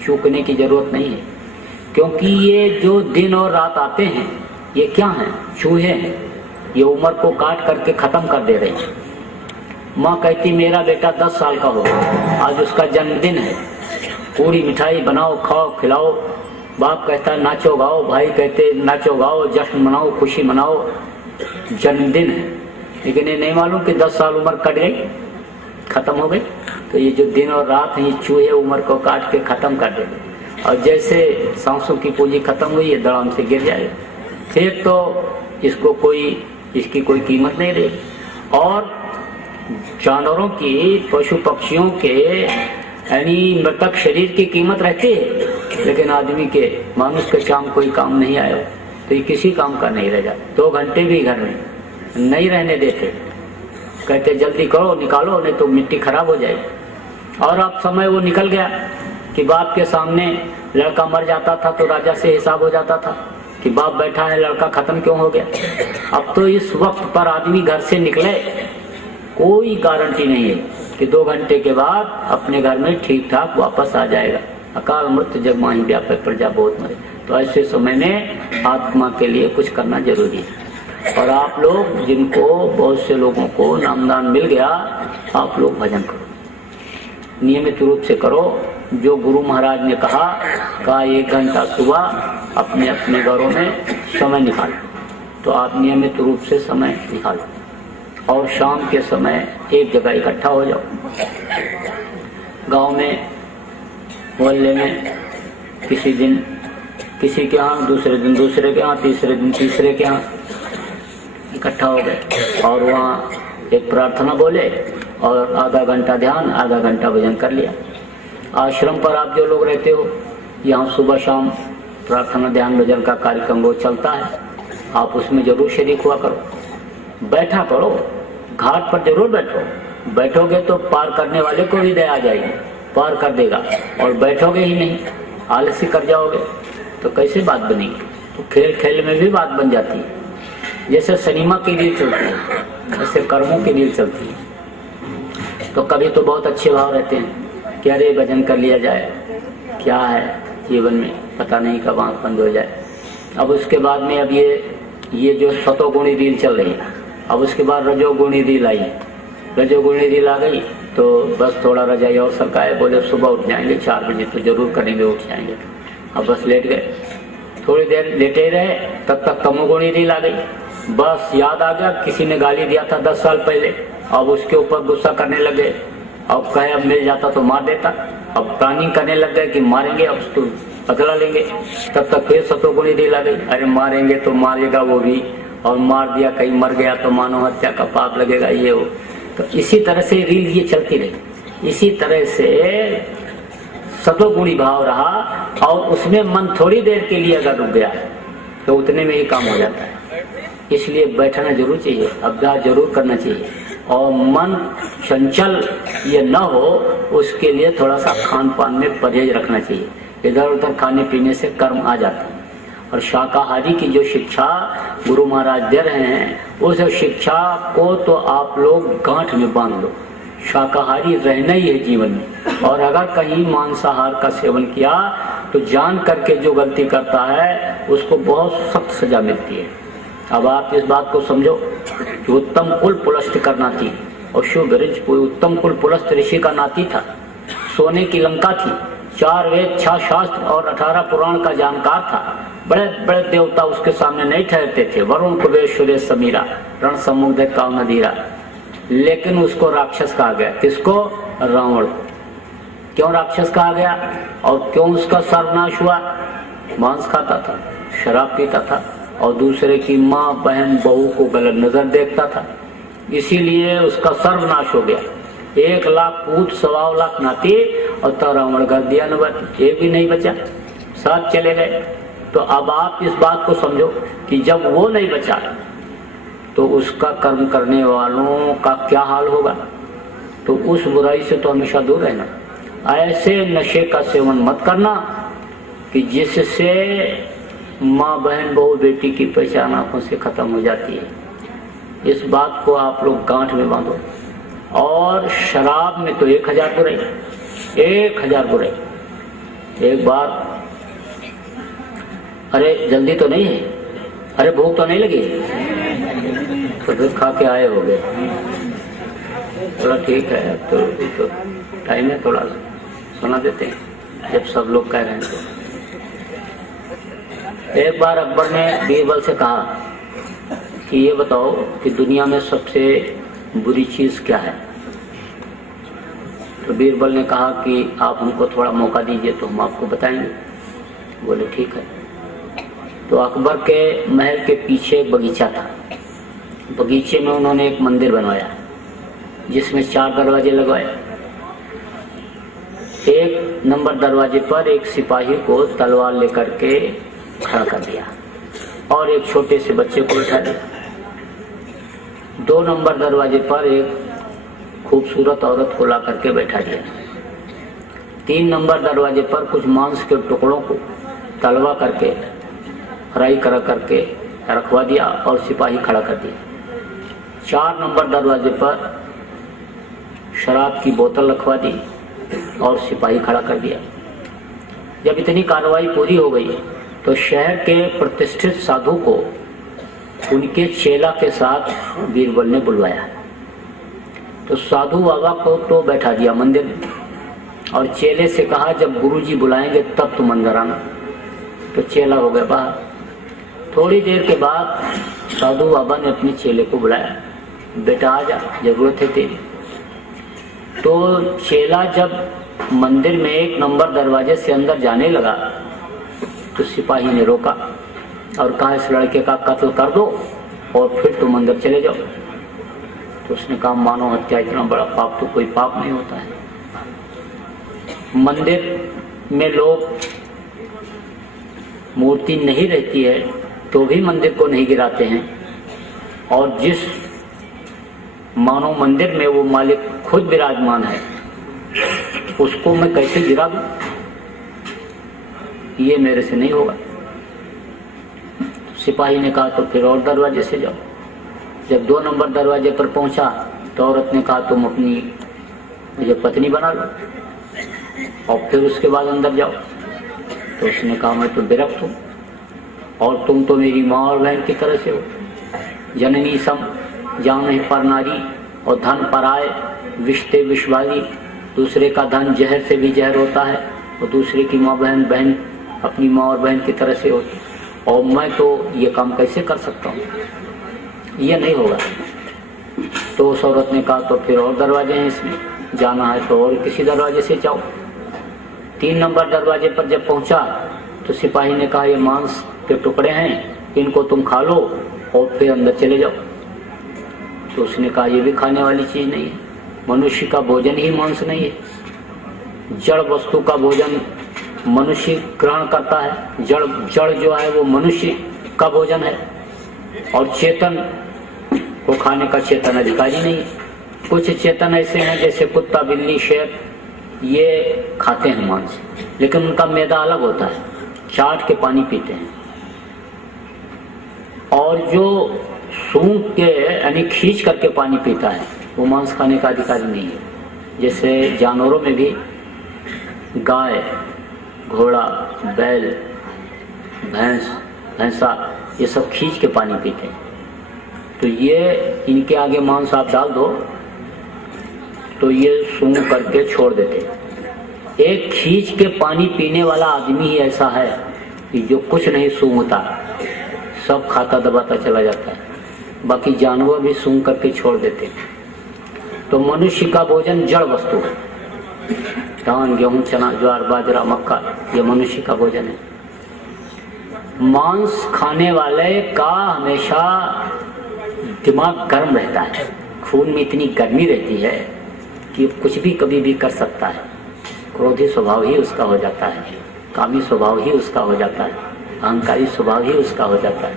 चूकने की जरूरत नहीं है, क्योंकि ये जो दिन और रात आते हैं ये क्या हैं? चूहे हैं। ये उम्र को काट करके खत्म कर दे रहे हैं। माँ कहती मेरा बेटा 10 साल का हो, आज उसका जन्मदिन है, पूरी मिठाई बनाओ, खाओ, खिलाओ। बाप कहता नाचो गाओ, भाई कहते नाचो गाओ, जश्न मनाओ, खुशी मनाओ, जन्मदिन है। लेकिन ये नहीं मालूम कि 10 साल उम्र कट गई, खत्म हो गई। तो ये जो दिन और रात है, ये चूहे उम्र को काट के खत्म कर देते, और जैसे सांसों की पूंजी खत्म हुई है, दड़ाम से गिर जाएगा, फिर तो इसको इसकी कोई कीमत नहीं रही। और जानवरों की, पशु पक्षियों के यानी मृतक शरीर की कीमत रहती है, लेकिन आदमी के, मानुष के काम कोई काम नहीं आया तो ये किसी काम का नहीं रह जाता। 2 घंटे भी घर में नहीं रहने देते, कहते जल्दी करो, निकालो, नहीं तो मिट्टी खराब हो जाएगी। और अब समय वो निकल गया कि बाप के सामने लड़का मर जाता था तो राजा से हिसाब हो जाता था कि बाप बैठा है, लड़का खत्म क्यों हो गया। अब तो इस वक्त पर आदमी घर से निकले, कोई गारंटी नहीं है कि 2 घंटे के बाद अपने घर में ठीक ठाक वापस आ जाएगा। अकाल मृत्यु जग माही व्यापक प्रजा बहुत मरे। तो ऐसे समय में आत्मा के लिए कुछ करना जरूरी है। और आप लोग जिनको, बहुत से लोगों को नामदान मिल गया, आप लोग भजन करो, नियमित रूप से करो। जो गुरु महाराज ने कहा 1 घंटा सुबह अपने अपने घरों में समय निकालो, तो आप नियमित रूप से समय निकालो, और शाम के समय एक जगह इकट्ठा हो जाओ। गांव में, मोहल्ले में, किसी दिन किसी के यहाँ, दूसरे दिन दूसरे के यहाँ, तीसरे दिन तीसरे के यहाँ इकट्ठा हो गए, और वहाँ एक प्रार्थना बोले, और आधा घंटा ध्यान, आधा घंटा भजन कर लिया। आश्रम पर आप जो लोग रहते हो, यहाँ सुबह शाम प्रार्थना ध्यान भजन का कार्यक्रम वो चलता है, आप उसमें जरूर शरीक हुआ करो, बैठा करो, घाट पर जरूर बैठो। बैठोगे तो पार करने वाले को भी दया आ जाएगी, पार कर देगा। और बैठोगे ही नहीं, आलसी कर जाओगे, तो कैसे बात बनेगी। तो खेल खेल में भी बात बन जाती है। जैसे सिनेमा की रील चलती है, ऐसे कर्मों की रील चलती है। तो कभी तो बहुत अच्छे भाव रहते हैं कि अरे भजन कर लिया जाए, क्या है जीवन में पता नहीं कब आँख बंद हो जाए। अब उसके बाद में अब ये जो सतोगुणी रील चल रही है, अब उसके बाद रजोगुणी रील आई। रजोगुणी रील आ गई तो बस थोड़ा रजाई और सरकाए, बोले सुबह उठ जाएंगे 4 बजे तो जरूर करेंगे, उठ जाएंगे। अब बस लेट गए। थोड़ी देर लेटे रहे, तब तक तमोगुणी रील आ गई। बस याद आ गया किसी ने गाली दिया था 10 साल पहले, अब उसके ऊपर गुस्सा करने लगे। अब कहे अब मिल जाता तो मार देता। अब प्लानिंग करने लग गए कि मारेंगे, अब तो बदला लेंगे। तब तक फिर सतोगुणी रील आ गई, अरे मारेंगे तो मारेगा वो भी, और मार दिया कहीं मर गया तो मानव हत्या का पाप लगेगा, ये हो। तो इसी तरह से रील ये चलती रही। इसी तरह से सतोगुणी भाव रहा और उसमें मन थोड़ी देर के लिए अगर रुक गया तो उतने में ही काम हो जाता है। इसलिए बैठना जरूर चाहिए, अभ्यास जरूर करना चाहिए, और मन चंचल ये न हो उसके लिए थोड़ा सा खान पान में परहेज रखना चाहिए। इधर उधर खाने पीने से कर्म आ जाता है। और शाकाहारी की जो शिक्षा गुरु महाराज दे रहे हैं उस शिक्षा को तो आप लोग गांठ में बांध लो। शाकाहारी रहना ही है जीवन में, और अगर कहीं मांसाहार का सेवन किया तो जान करके जो गलती करता है उसको बहुत सख्त सजा मिलती है। अब आप इस बात को समझो कि उत्तम कुल पुलस्त का नाती, और शिव बिरज उत्तम कुल पुलस्त ऋषि का नाती था। सोने की लंका थी, 4 वेद 6 शास्त्र और 18 पुराण का जानकार था। बड़े बड़े देवता उसके सामने नहीं ठहरते थे, वरुण कुबेर सूर्य समीरा, रण समुद्र का नदीरा। लेकिन उसको राक्षस कहा गया। किसको? रावण। क्यों राक्षस कहा गया और क्यों उसका सर्वनाश हुआ? मांस खाता था, शराब पीता था, और दूसरे की माँ बहन बहू को गलत नजर देखता था, इसीलिए उसका सर्वनाश हो गया। 1 लाख पूत 1.25 लाख नाती, और तो रावण कर दिया नंबर, एक भी नहीं बचा, सब चले गए। तो अब आप इस बात को समझो कि जब वो नहीं बचा तो उसका कर्म करने वालों का क्या हाल होगा। तो उस बुराई से तो हमेशा दूर रहना। ऐसे नशे का सेवन मत करना कि जिससे माँ बहन बहू बेटी की पहचान आंखों से खत्म हो जाती है। इस बात को आप लोग गांठ में बांधो। और शराब में तो 1000 बुराई, 1000 बुराई। एक बार, अरे जल्दी तो नहीं है, अरे भूख तो नहीं लगी, तो फिर खा के आए हो गए। थोड़ा ठीक है, तो टाइम है, थोड़ा सुना देते हैं जब सब लोग कह रहे हैं। तो एक बार अकबर ने बीरबल से कहा कि ये बताओ कि दुनिया में सबसे बुरी चीज क्या है। तो बीरबल ने कहा कि आप हमको थोड़ा मौका दीजिए तो हम आपको बताएंगे। बोले ठीक है। तो अकबर के महल के पीछे एक बगीचा था। बगीचे में उन्होंने एक मंदिर बनवाया जिसमें 4 दरवाजे लगवाए। 1 नंबर दरवाजे पर एक सिपाही को तलवार लेकर के खड़ा कर दिया और एक छोटे से बच्चे को बैठा दिया। 2 नंबर दरवाजे पर एक खूबसूरत औरत को ला करके बैठा दिया। 3 नंबर दरवाजे पर कुछ मांस के टुकड़ों को तलवा करके फ्राई करा करके रखवा दिया और सिपाही खड़ा कर दिया। 4 नंबर दरवाजे पर शराब की बोतल रखवा दी और सिपाही खड़ा कर दिया। जब इतनी कार्रवाई पूरी हो गई तो शहर के प्रतिष्ठित साधु को उनके चेला के साथ बीरबल ने बुलवाया। तो साधु बाबा को तो बैठा दिया मंदिर में और चेले से कहा जब गुरुजी बुलाएंगे तब तुम अंदर आना। तो चेला हो गया बाहर। थोड़ी देर के बाद साधु बाबा ने अपने चेले को बुलाया, बेटा आ जा, जरूरत है तेरी। तो चेला जब मंदिर में 1 नंबर दरवाजे से अंदर जाने लगा तो सिपाही ने रोका और कहा इस लड़के का कत्ल कर दो और फिर तुम अंदर चले जाओ। तो उसने कहा मानव हत्या इतना बड़ा पाप तो कोई पाप नहीं होता है। मंदिर में लोग मूर्ति नहीं रहती है तो भी मंदिर को नहीं गिराते हैं, और जिस मानव मंदिर में वो मालिक खुद विराजमान है उसको मैं कैसे गिरा दूं? ये मेरे से नहीं होगा। सिपाही ने कहा तो फिर और दरवाजे से जाओ। जब 2 नंबर दरवाजे पर पहुंचा तो औरत ने कहा तुम अपनी मुझे पत्नी बना लो और फिर उसके बाद अंदर जाओ। तो उसने कहा मैं तो विरक्त हूं और तुम तो मेरी माँ और बहन की तरह से हो। जननी सम जान है पर नारी और धन पराए विश्ते विश्वाली। दूसरे का धन जहर से भी जहर होता है और दूसरे की माँ बहन अपनी माँ और बहन की तरह से होती, और मैं तो ये काम कैसे कर सकता हूँ, ये नहीं होगा। तो उस औरत ने कहा तो फिर और दरवाजे हैं, इसमें जाना है तो और किसी दरवाजे से जाओ। 3 नंबर दरवाजे पर जब पहुंचा तो सिपाही ने कहा ये मांस के टुकड़े हैं, इनको तुम खा लो और फिर अंदर चले जाओ। तो उसने कहा ये भी खाने वाली चीज नहीं है, मनुष्य का भोजन ही मांस नहीं है। जड़ वस्तु का भोजन मनुष्य ग्रहण करता है, जड़ जो है वो मनुष्य का भोजन है, और चेतन को खाने का चेतन अधिकारी नहीं है। कुछ चेतन ऐसे हैं जैसे कुत्ता, बिल्ली, शेर, ये खाते हैं मांस, लेकिन उनका मैदा अलग होता है, चाट के पानी पीते हैं। और जो सूंघ के यानी खींच करके पानी पीता है वो मांस खाने का अधिकारी नहीं है। जैसे जानवरों में भी गाय, घोड़ा, बैल, भैंसा ये सब खींच के पानी पीते हैं। तो ये इनके आगे मांस आप डाल दो तो ये सूंघ करके छोड़ देते। एक खींच के पानी पीने वाला आदमी ही ऐसा है कि जो कुछ नहीं सूंघता, सब खाता दबाता चला जाता है, बाकी जानवर भी सूंघ करके छोड़ देते। तो मनुष्य का भोजन जड़ वस्तु है, धान, गेहूं, चना, ज्वार, बाजरा, मक्का, ये मनुष्य का भोजन है। मांस खाने वाले का हमेशा दिमाग गर्म रहता है, खून में इतनी गर्मी रहती है कि कुछ भी कभी भी कर सकता है। क्रोधी स्वभाव ही उसका हो जाता है, कामी स्वभाव ही उसका हो जाता है, अहंकारी स्वभाव ही उसका हो जाता है।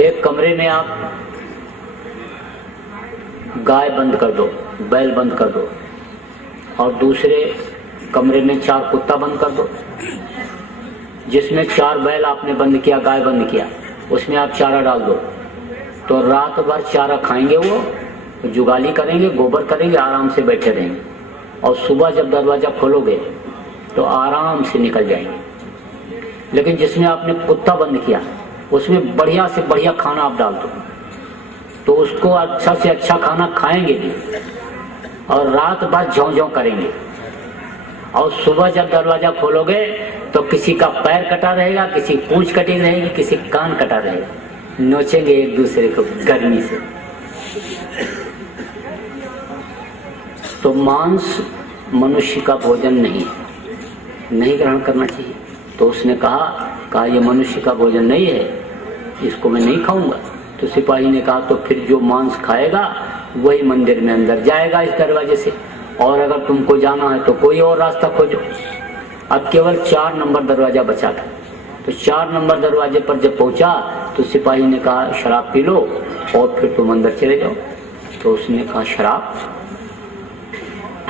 एक कमरे में आप गाय बंद कर दो, बैल बंद कर दो, और दूसरे कमरे में 4 कुत्ता बंद कर दो। जिसमें 4 बैल आपने बंद किया, गाय बंद किया, उसमें आप चारा डाल दो, तो रात भर चारा खाएंगे, वो जुगाली करेंगे, गोबर करेंगे, आराम से बैठे रहेंगे, और सुबह जब दरवाजा खोलोगे तो आराम से निकल जाएंगे। लेकिन जिसमें आपने कुत्ता बंद किया उसमें बढ़िया से बढ़िया खाना आप डाल दो, तो उसको अच्छा से अच्छा खाना खाएंगे भी, और रात भर झों झों करेंगे, और सुबह जब दरवाजा खोलोगे तो किसी का पैर कटा रहेगा, किसी पूंछ कटी रहेगी, किसी कान कटा रहेगा, नोचेंगे एक दूसरे को गर्मी से। तो मांस मनुष्य का भोजन नहीं ग्रहण करना चाहिए। तो उसने कहा ये मनुष्य का भोजन नहीं है, इसको मैं नहीं खाऊंगा। तो सिपाही ने कहा तो फिर जो मांस खाएगा वही मंदिर में अंदर जाएगा इस दरवाजे से, और अगर तुमको जाना है तो कोई और रास्ता खोजो। अब केवल 4 नंबर दरवाजा बचा था। तो 4 नंबर दरवाजे पर जब पहुंचा तो सिपाही ने कहा शराब पी लो और फिर तुम अंदर चले जाओ। तो उसने कहा शराब?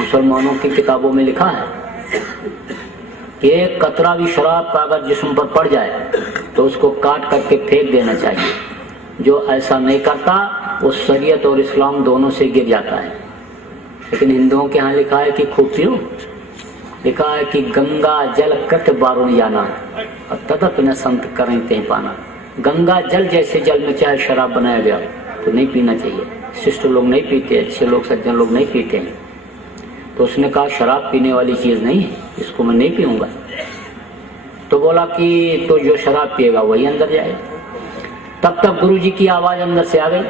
मुसलमानों की किताबों में लिखा है कि एक कतरा भी शराब का अगर जिस्म पर पड़ जाए तो उसको काट करके फेंक देना चाहिए। जो ऐसा नहीं करता वो शरीयत और इस्लाम दोनों से गिर जाता है। लेकिन हिंदुओं के यहाँ लिखा है कि खूब पियो, लिखा है कि गंगा जल कृत बारों जाना और तदप न संत करें ते पाना। गंगा जल जैसे जल में चाहे शराब बनाया गया तो नहीं पीना चाहिए। शिष्ट लोग नहीं पीते, अच्छे लोग, सज्जन लोग नहीं पीते हैं। तो उसने कहा शराब पीने वाली चीज नहीं है, इसको मैं नहीं पीऊंगा। तो बोला कि तो जो शराब पिएगा वही अंदर जाएगा। तब तक गुरुजी की आवाज अंदर से आ गई,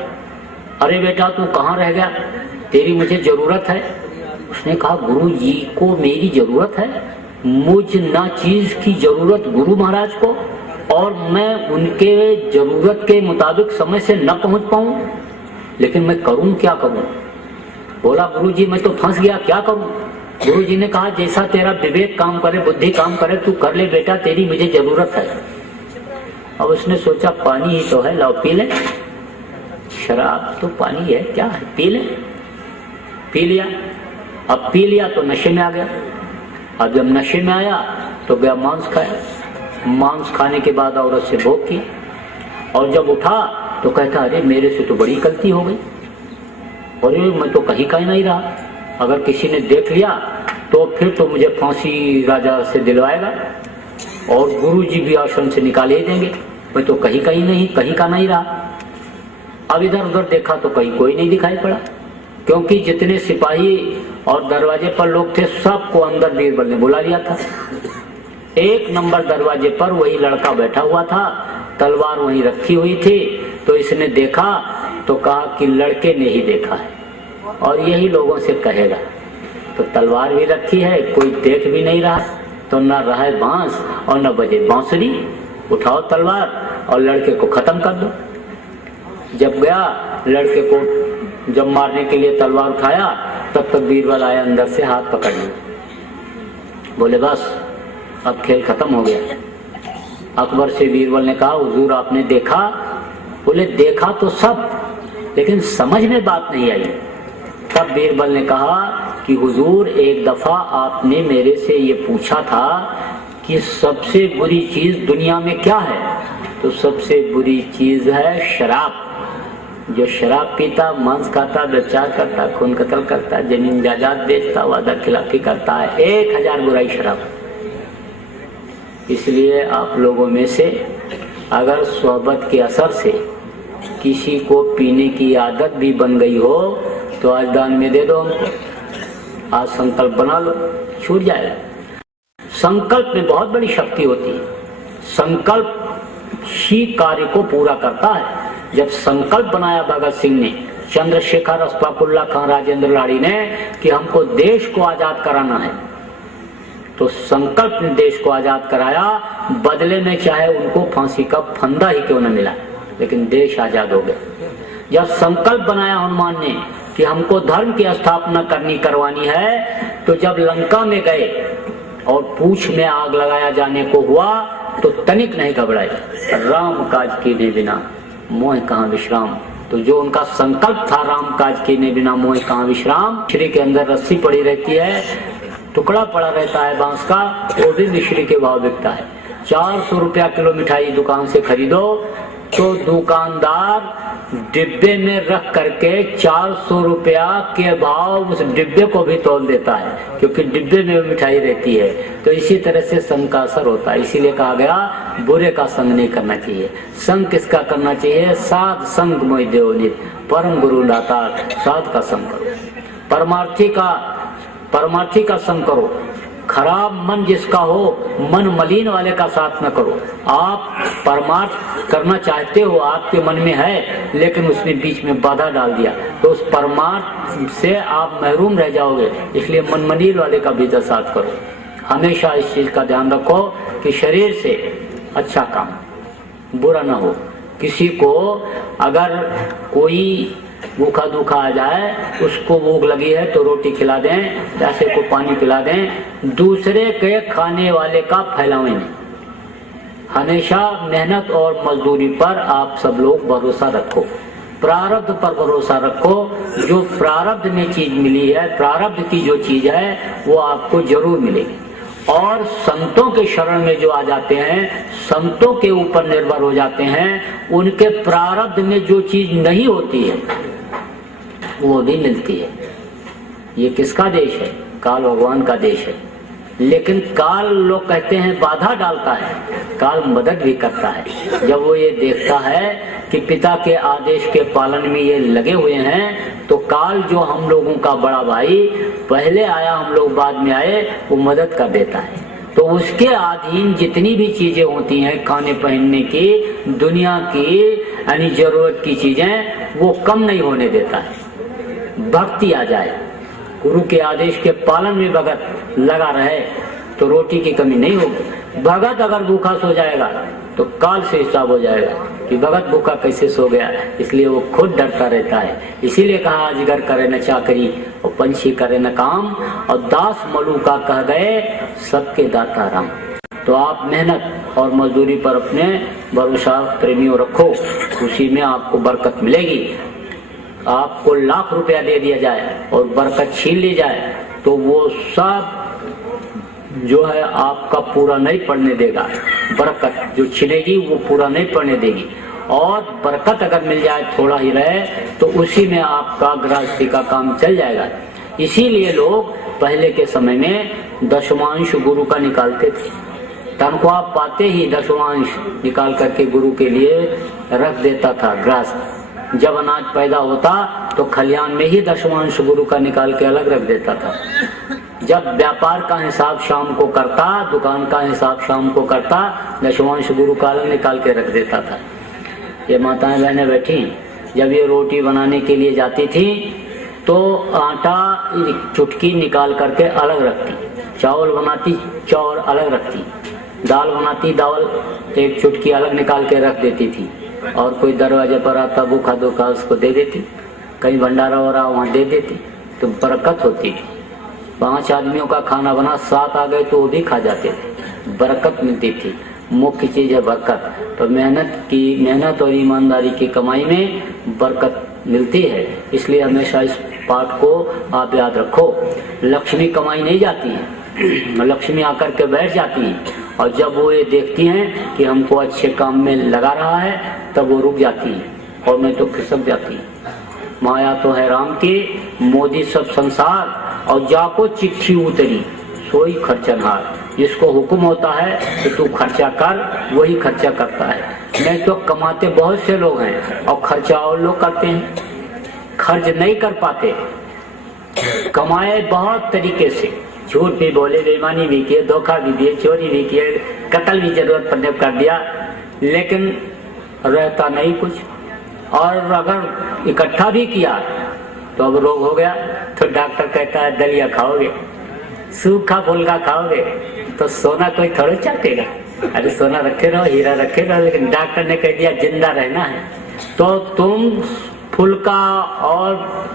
अरे बेटा तू कहाँ रह गया, तेरी मुझे जरूरत है। उसने कहा गुरु जी को मेरी जरूरत है? मुझ ना चीज की जरूरत गुरु महाराज को, और मैं उनके जरूरत के मुताबिक समय से न पहुंच पाऊं, लेकिन मैं करूं क्या करूं? बोला गुरु जी मैं तो फंस गया, क्या करूं? गुरु जी ने कहा जैसा तेरा विवेक काम करे, बुद्धि काम करे, तू कर ले बेटा, तेरी मुझे जरूरत है। अब उसने सोचा पानी ही तो है, लाओ पी ले। शराब तो पानी है, क्या है, पी ले। पी लिया। अब पी लिया तो नशे में आ गया। अब जब नशे में आया तो गया मांस खाया। मांस खाने के बाद औरत से भोग की, और जब उठा तो कहता अरे मेरे से तो बड़ी गलती हो गई, अरे मैं तो कहीं का ही नहीं रहा, अगर किसी ने देख लिया तो फिर तो मुझे फांसी राजा से दिलवाएगा और गुरुजी भी आश्रम से निकाल ही देंगे, मैं तो कहीं का ही नहीं, कहीं का नहीं रहा। अब इधर उधर देखा तो कहीं कोई नहीं दिखाई पड़ा, क्योंकि जितने सिपाही और दरवाजे पर लोग थे सबको अंदर बीरबल ने बुला लिया था। 1 नंबर दरवाजे पर वही लड़का बैठा हुआ था, तलवार वहीं रखी हुई थी। तो इसने देखा तो कहा कि लड़के ने ही देखा है और यही लोगों से कहेगा। तो तलवार भी रखी है, कोई देख भी नहीं रहा, तो न रहे बांस और न बजे बांसुरी, उठाओ तलवार और लड़के को खत्म कर दो। जब गया लड़के को जब मारने के लिए तलवार उठाया, तब तक बीरबल आया, अंदर से हाथ पकड़ लिया, बोले बस अब खेल खत्म हो गया। अकबर से बीरबल ने कहा हुजूर आपने देखा? बोले देखा तो सब, लेकिन समझ में बात नहीं आई। तब बीरबल ने कहा कि हुजूर एक दफा आपने मेरे से ये पूछा था कि सबसे बुरी चीज दुनिया में क्या है, तो सबसे बुरी चीज है शराब। जो शराब पीता, मांस खाता, व्यभिचार करता, खून कत्ल करता, जमीन जायदाद बेचता, वादा खिलाफी करता है, 1000 बुराई शराब। इसलिए आप लोगों में से अगर सोहबत के असर से किसी को पीने की आदत भी बन गई हो तो आज दान में दे दो हमको, आज संकल्प बना लो, छूट जाएगा। संकल्प में बहुत बड़ी शक्ति होती है, संकल्प ही कार्य को पूरा करता है। जब संकल्प बनाया भगत सिंह ने, चंद्रशेखर, अशफाकुल्लाह खां, राजेंद्र लाड़ी ने कि हमको देश को आजाद कराना है, तो संकल्प ने देश को आजाद कराया। बदले में चाहे उनको फांसी का फंदा ही क्यों न मिला, लेकिन देश आजाद हो गया। जब संकल्प बनाया हनुमान ने कि हमको धर्म की स्थापना करवानी है, तो जब लंका में गए और पूंछ में आग लगाया जाने को हुआ तो तनिक नहीं घबराए। राम काज कीने बिना मोह कहाँ विश्राम। तो जो उनका संकल्प था राम काज कीने बिना मोह कहाँ विश्राम, मिश्री के अंदर रस्सी पड़ी रहती है, टुकड़ा पड़ा रहता है बांस का, वो भी मिश्री के भाव बिकता है। 400 रुपया किलो मिठाई दुकान से खरीदो तो दुकानदार डिब्बे में रख करके 400 रुपया के भाव उस डिब्बे को भी तोल देता है, क्योंकि डिब्बे में मिठाई रहती है। तो इसी तरह से संग का असर होता है। इसीलिए कहा गया बुरे का संग नहीं करना चाहिए। संग किसका करना चाहिए? साध संग मोहि देव नित, परम गुरु दाता, साध का संग करो, परमार्थी का संग करो। खराब मन जिसका हो, मन मलिन वाले का साथ न करो। आप परमार्थ करना चाहते हो, आपके मन में है, लेकिन उसने बीच में बाधा डाल दिया, तो उस परमार्थ से आप महरूम रह जाओगे। इसलिए मन मलिन वाले का भी साथ करो। हमेशा इस चीज का ध्यान रखो कि शरीर से अच्छा काम बुरा ना हो। किसी को अगर कोई भूखा दुखा आ जाए, उसको भूख लगी है तो रोटी खिला दें, प्यासे को पानी पिला दें, दूसरे के खाने वाले का फैलावें नहीं। हमेशा मेहनत और मजदूरी पर आप सब लोग भरोसा रखो, प्रारब्ध पर भरोसा रखो। जो प्रारब्ध में चीज मिली है, प्रारब्ध की जो चीज है वो आपको जरूर मिलेगी। और संतों के शरण में जो आ जाते हैं, संतों के ऊपर निर्भर हो जाते हैं, उनके प्रारब्ध में जो चीज नहीं होती है वो भी मिलती है। ये किसका देश है? काल भगवान का देश है। लेकिन काल लोग कहते हैं बाधा डालता है, काल मदद भी करता है। जब वो ये देखता है कि पिता के आदेश के पालन में ये लगे हुए हैं, तो काल जो हम लोगों का बड़ा भाई पहले आया, हम लोग बाद में आए, वो मदद कर देता है। तो उसके अधीन जितनी भी चीजें होती हैं, खाने पहनने की, दुनिया की यानी जरूरत की चीजें, वो कम नहीं होने देता है। भक्ति आ जाए, गुरु के आदेश के पालन में भगत लगा रहे तो रोटी की कमी नहीं होगी। भगत अगर भूखा सो जाएगा तो काल से हिसाब हो जाएगा कि भगत भूखा कैसे सो गया। इसलिए वो खुद डरता रहता है। इसीलिए कहा अजगर करे न चाकरी और पंछी करे न काम, और दास मलू का कह गए सबके दाता राम। तो आप मेहनत और मजदूरी पर अपने भरोसा प्रेमियों रखो, उसी में आपको बरकत मिलेगी। आपको लाख रुपया दे दिया जाए और बरकत छीन ली जाए तो वो सब जो है आपका पूरा नहीं पड़ने देगा। बरकत जो छिनेगी वो पूरा नहीं पड़ने देगी। और बरकत अगर मिल जाए, थोड़ा ही रहे, तो उसी में आपका गृहस्थी का काम चल जाएगा। इसीलिए लोग पहले के समय में दशमांश गुरु का निकालते थे। तनख्वाह पाते ही दशमांश निकाल करके गुरु के लिए रख देता था गृहस्थ। जब अनाज पैदा होता तो खलियान में ही दशमांश गुरु का निकाल के अलग रख देता था। जब व्यापार का हिसाब शाम को करता, दुकान का हिसाब शाम को करता, दशवांश गुरु काल निकाल के रख देता था। ये माताएं बहनें बैठी, जब ये रोटी बनाने के लिए जाती थी तो आटा चुटकी निकाल करके अलग रखती, चावल बनाती चावल अलग रखती, दाल बनाती दाल एक चुटकी अलग निकाल के रख देती थी। और कोई दरवाजे पर आता भूखा धोखा उसको दे देती, कहीं भंडारा हो रहा वहाँ दे देती, तो बरकत होती थी। 5 आदमियों का खाना बना, 7 आ गए तो वो भी खा जाते थे, बरकत मिलती थी। मुख्य चीज है बरकत। तो मेहनत और ईमानदारी की कमाई में बरकत मिलती है, इसलिए हमेशा इस पाठ को आप याद रखो। लक्ष्मी कमाई नहीं जाती है, लक्ष्मी आकर के बैठ जाती है, और जब वो ये देखती हैं कि हमको अच्छे काम में लगा रहा है तब वो रुक जाती है, और मैं तो खिसक जाती है। माया तो है राम की, मोदी सब संसार, और जाको चिट्ठी उतरी सोई खर्चनहार। जिसको हुक्म होता है कि तू खर्चा कर, वही खर्चा करता है। नहीं तो कमाते बहुत से लोग हैं और खर्चा और लोग करते हैं, खर्च नहीं कर पाते। कमाए बहुत तरीके से, झूठ भी बोले, बेईमानी भी किए, धोखा भी दिए, चोरी भी किए, कत्ल भी जरूरत पड़ने कर दिया, लेकिन रहता नहीं कुछ। और अगर इकट्ठा भी किया तो अब रोग हो गया तो डॉक्टर कहता है दलिया खाओगे, सूखा फुल्का खाओगे तो सोना कोई थोड़ा चाटेगा। अरे सोना रखे रहो, हीरा रखे रहो, लेकिन डॉक्टर ने कह दिया जिंदा रहना है तो तुम फुल्का और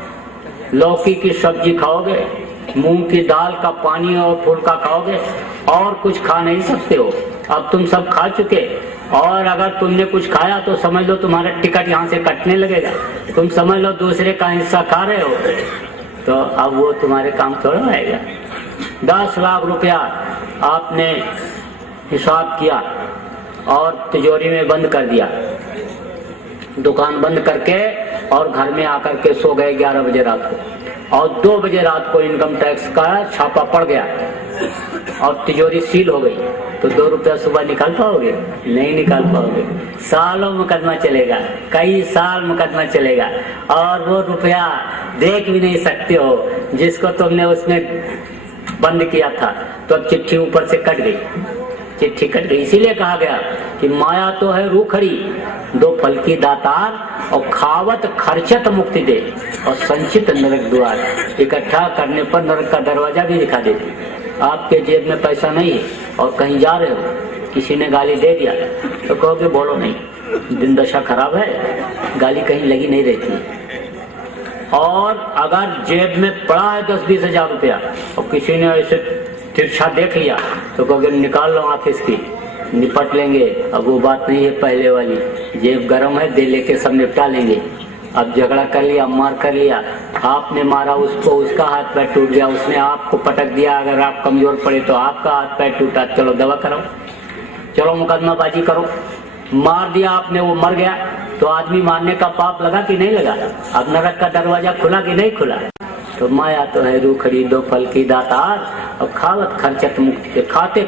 लौकी की सब्जी खाओगे, मूंग की दाल का पानी और फुल्का खाओगे, और कुछ खा नहीं सकते हो। अब तुम सब खा चुके, और अगर तुमने कुछ खाया तो समझ लो तुम्हारा टिकट यहाँ से कटने लगेगा। तुम समझ लो दूसरे का हिस्सा खा रहे हो, तो अब वो तुम्हारे काम थोड़ा आएगा। 10 लाख रुपया आपने हिसाब किया और तिजोरी में बंद कर दिया, दुकान बंद करके, और घर में आकर के सो गए 11 बजे रात को, और 2 बजे रात को इनकम टैक्स का छापा पड़ गया और तिजोरी सील हो गई, तो 2 रुपया सुबह निकाल पाओगे? नहीं निकाल पाओगे। सालों मुकदमा चलेगा, कई साल मुकदमा चलेगा, और वो रुपया देख भी नहीं सकते हो जिसको तुमने उसमें बंद किया था। तो अब चिट्ठी ऊपर से कट गई, चिट्ठी कट गई। इसीलिए कहा गया कि माया तो है रूखड़ी, 2 फल की दातार, और खावत खर्चत मुक्ति दे, और संचित नरक द्वार। इकट्ठा करने पर नरक का दरवाजा भी दिखा देती। आपके जेब में पैसा नहीं है और कहीं जा रहे हो, किसी ने गाली दे दिया तो कहोगे बोलो नहीं, दिन दशा खराब है, गाली कहीं लगी नहीं रहती है। और अगर जेब में पड़ा है 10-20 हजार रुपया और किसी ने ऐसे तिरछा देख लिया तो कहोगे निकाल लो ऑफिस की, निपट लेंगे। अब वो बात नहीं है पहले वाली, जेब गर्म है, दे लेके सब निपटा लेंगे। अब झगड़ा कर लिया, मार कर लिया, आपने मारा उसको, उसका हाथ पैर टूट गया, उसने आपको पटक दिया, अगर आप कमजोर पड़े तो आपका हाथ पैर टूटा, चलो दवा कराओ, चलो मुकदमाबाजी करो। मार दिया आपने, वो मर गया, तो आदमी मारने का पाप लगा कि नहीं लगा? अब नरक का दरवाजा खुला कि नहीं खुला? तो माया तो है रूखड़ी, 2 फल की दातार, और खावत खर्चत मुक्ति, खाते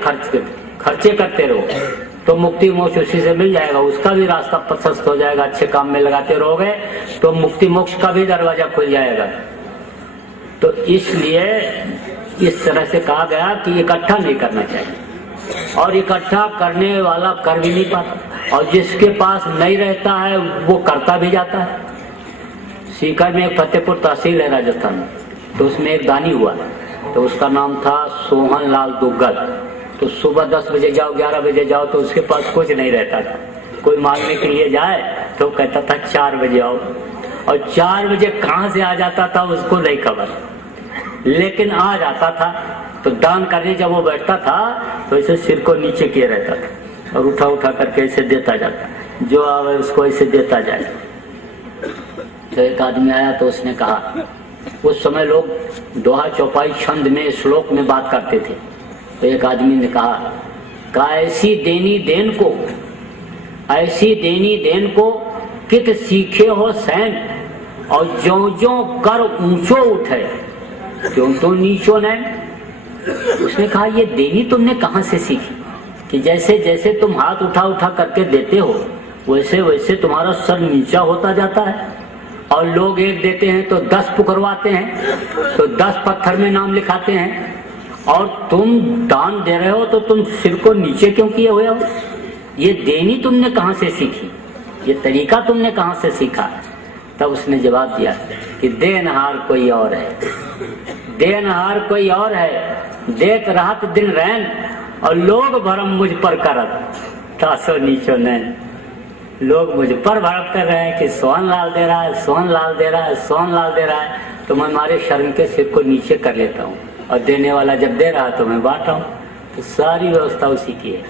खर्चे करते रहो तो मुक्ति मोक्ष उसी से मिल जाएगा। उसका भी रास्ता प्रशस्त हो जाएगा, अच्छे काम में लगाते रहोगे तो मुक्ति मोक्ष का भी दरवाजा खुल जाएगा। तो इसलिए इस तरह से कहा गया कि इकट्ठा नहीं करना चाहिए, और इकट्ठा करने वाला कर भी नहीं पाता, और जिसके पास नहीं रहता है वो करता भी जाता है। सीकर में एक फतेहपुर तहसील है राजस्थान, तो उसमें एक दानी हुआ, तो उसका नाम था सोहन लाल दुग्गल। तो सुबह 10 बजे जाओ, 11 बजे जाओ, तो उसके पास कुछ नहीं रहता था। कोई मांगने के लिए जाए तो कहता था 4 बजे आओ, और 4 बजे कहाँ से आ जाता था उसको नहीं खबर, लेकिन आ जाता था। तो दान करने जब वो बैठता था तो ऐसे सिर को नीचे किए रहता था, और उठा उठा करके ऐसे देता जाता, जो आवे उसको ऐसे देता जाए। तो एक आदमी आया तो उसने कहा, उस समय लोग दोहा चौपाई छंद में, श्लोक में बात करते थे। तो एक आदमी ने कहा, ऐसी देनी देन को, ऐसी देनी देन को कित सीखे हो सैन, और ज्यों ज्यों कर ऊंचो उठे क्यों तो नीचो नैन। उसने कहा ये देनी तुमने कहाँ से सीखी कि जैसे जैसे तुम हाथ उठा उठा करके देते हो वैसे वैसे तुम्हारा सर नीचा होता जाता है, और लोग एक देते हैं तो 10 पुकरवाते हैं, तो 10 पत्थर में नाम लिखाते हैं, और तुम दान दे रहे हो तो तुम सिर को नीचे क्यों किए हुए हो? ये देनी तुमने कहां से सीखी? ये तरीका तुमने कहां से सीखा? तब उसने जवाब दिया कि देनहार कोई और है, देनहार कोई और है, देत रात दिन रैन और लोग भरम मुझ पर करत तासो नीचो नैन। लोग मुझ पर भड़क कर रहे हैं कि सोहन लाल दे रहा है, सोहन लाल दे रहा है, सोहन लाल दे रहा है, तो मैं हमारे शर्म के सिर को नीचे कर लेता हूँ और देने वाला जब दे रहा है तो मैं बांटा हूँ। तो सारी व्यवस्था उसी की है,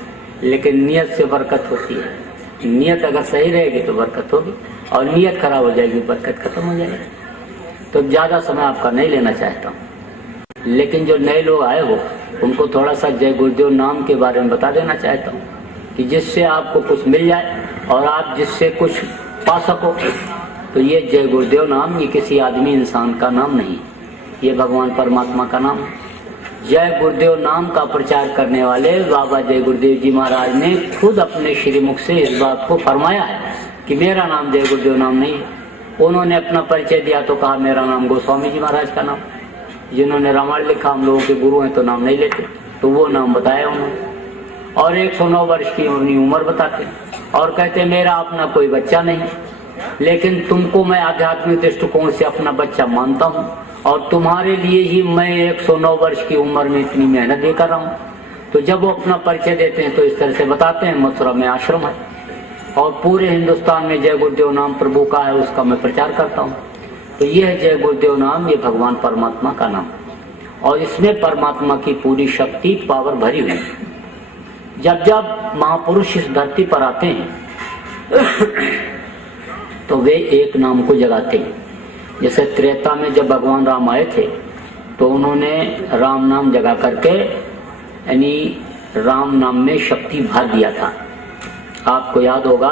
लेकिन नियत से बरकत होती है। नियत अगर सही रहेगी तो बरकत होगी, और नियत खराब हो जाएगी बरकत खत्म हो जाएगी। तो ज्यादा समय आपका नहीं लेना चाहता हूँ, लेकिन जो नए लोग आए हो उनको थोड़ा सा जय गुरुदेव नाम के बारे में बता देना चाहता हूँ कि जिससे आपको कुछ मिल जाए और आप जिससे कुछ पा सको। तो ये जय गुरुदेव नाम ये किसी आदमी इंसान का नाम नहीं, ये भगवान परमात्मा का नाम है। जय गुरुदेव नाम का प्रचार करने वाले बाबा जय गुरुदेव जी महाराज ने खुद अपने श्रीमुख से इस बात को फरमाया है कि मेरा नाम जय गुरुदेव नाम नहीं है। उन्होंने अपना परिचय दिया तो कहा मेरा नाम गोस्वामी जी महाराज का नाम। जिन्होंने रामायण लिखा हम लोगों के गुरु हैं तो नाम नहीं लेते, तो वो नाम बताया उन्होंने। और 109 वर्ष की उन्हीं उम्र बताते और कहते मेरा अपना कोई बच्चा नहीं, लेकिन तुमको मैं आध्यात्मिक दृष्टिकोण से अपना बच्चा मानता हूँ और तुम्हारे लिए ही मैं 109 वर्ष की उम्र में इतनी मेहनत भी कर रहा हूँ। तो जब वो अपना परिचय देते हैं तो इस तरह से बताते हैं मथुरा में आश्रम है और पूरे हिंदुस्तान में जय गुरुदेव नाम प्रभु का है, उसका मैं प्रचार करता हूँ। तो यह जय गुरुदेव नाम ये भगवान परमात्मा का नाम और इसमें परमात्मा की पूरी शक्ति पावर भरी हुई। जब जब महापुरुष इस धरती पर आते हैं तो वे एक नाम को जगाते हैं। जैसे त्रेता में जब भगवान राम आए थे तो उन्होंने राम नाम जगा करके यानी राम नाम में शक्ति भर दिया था। आपको याद होगा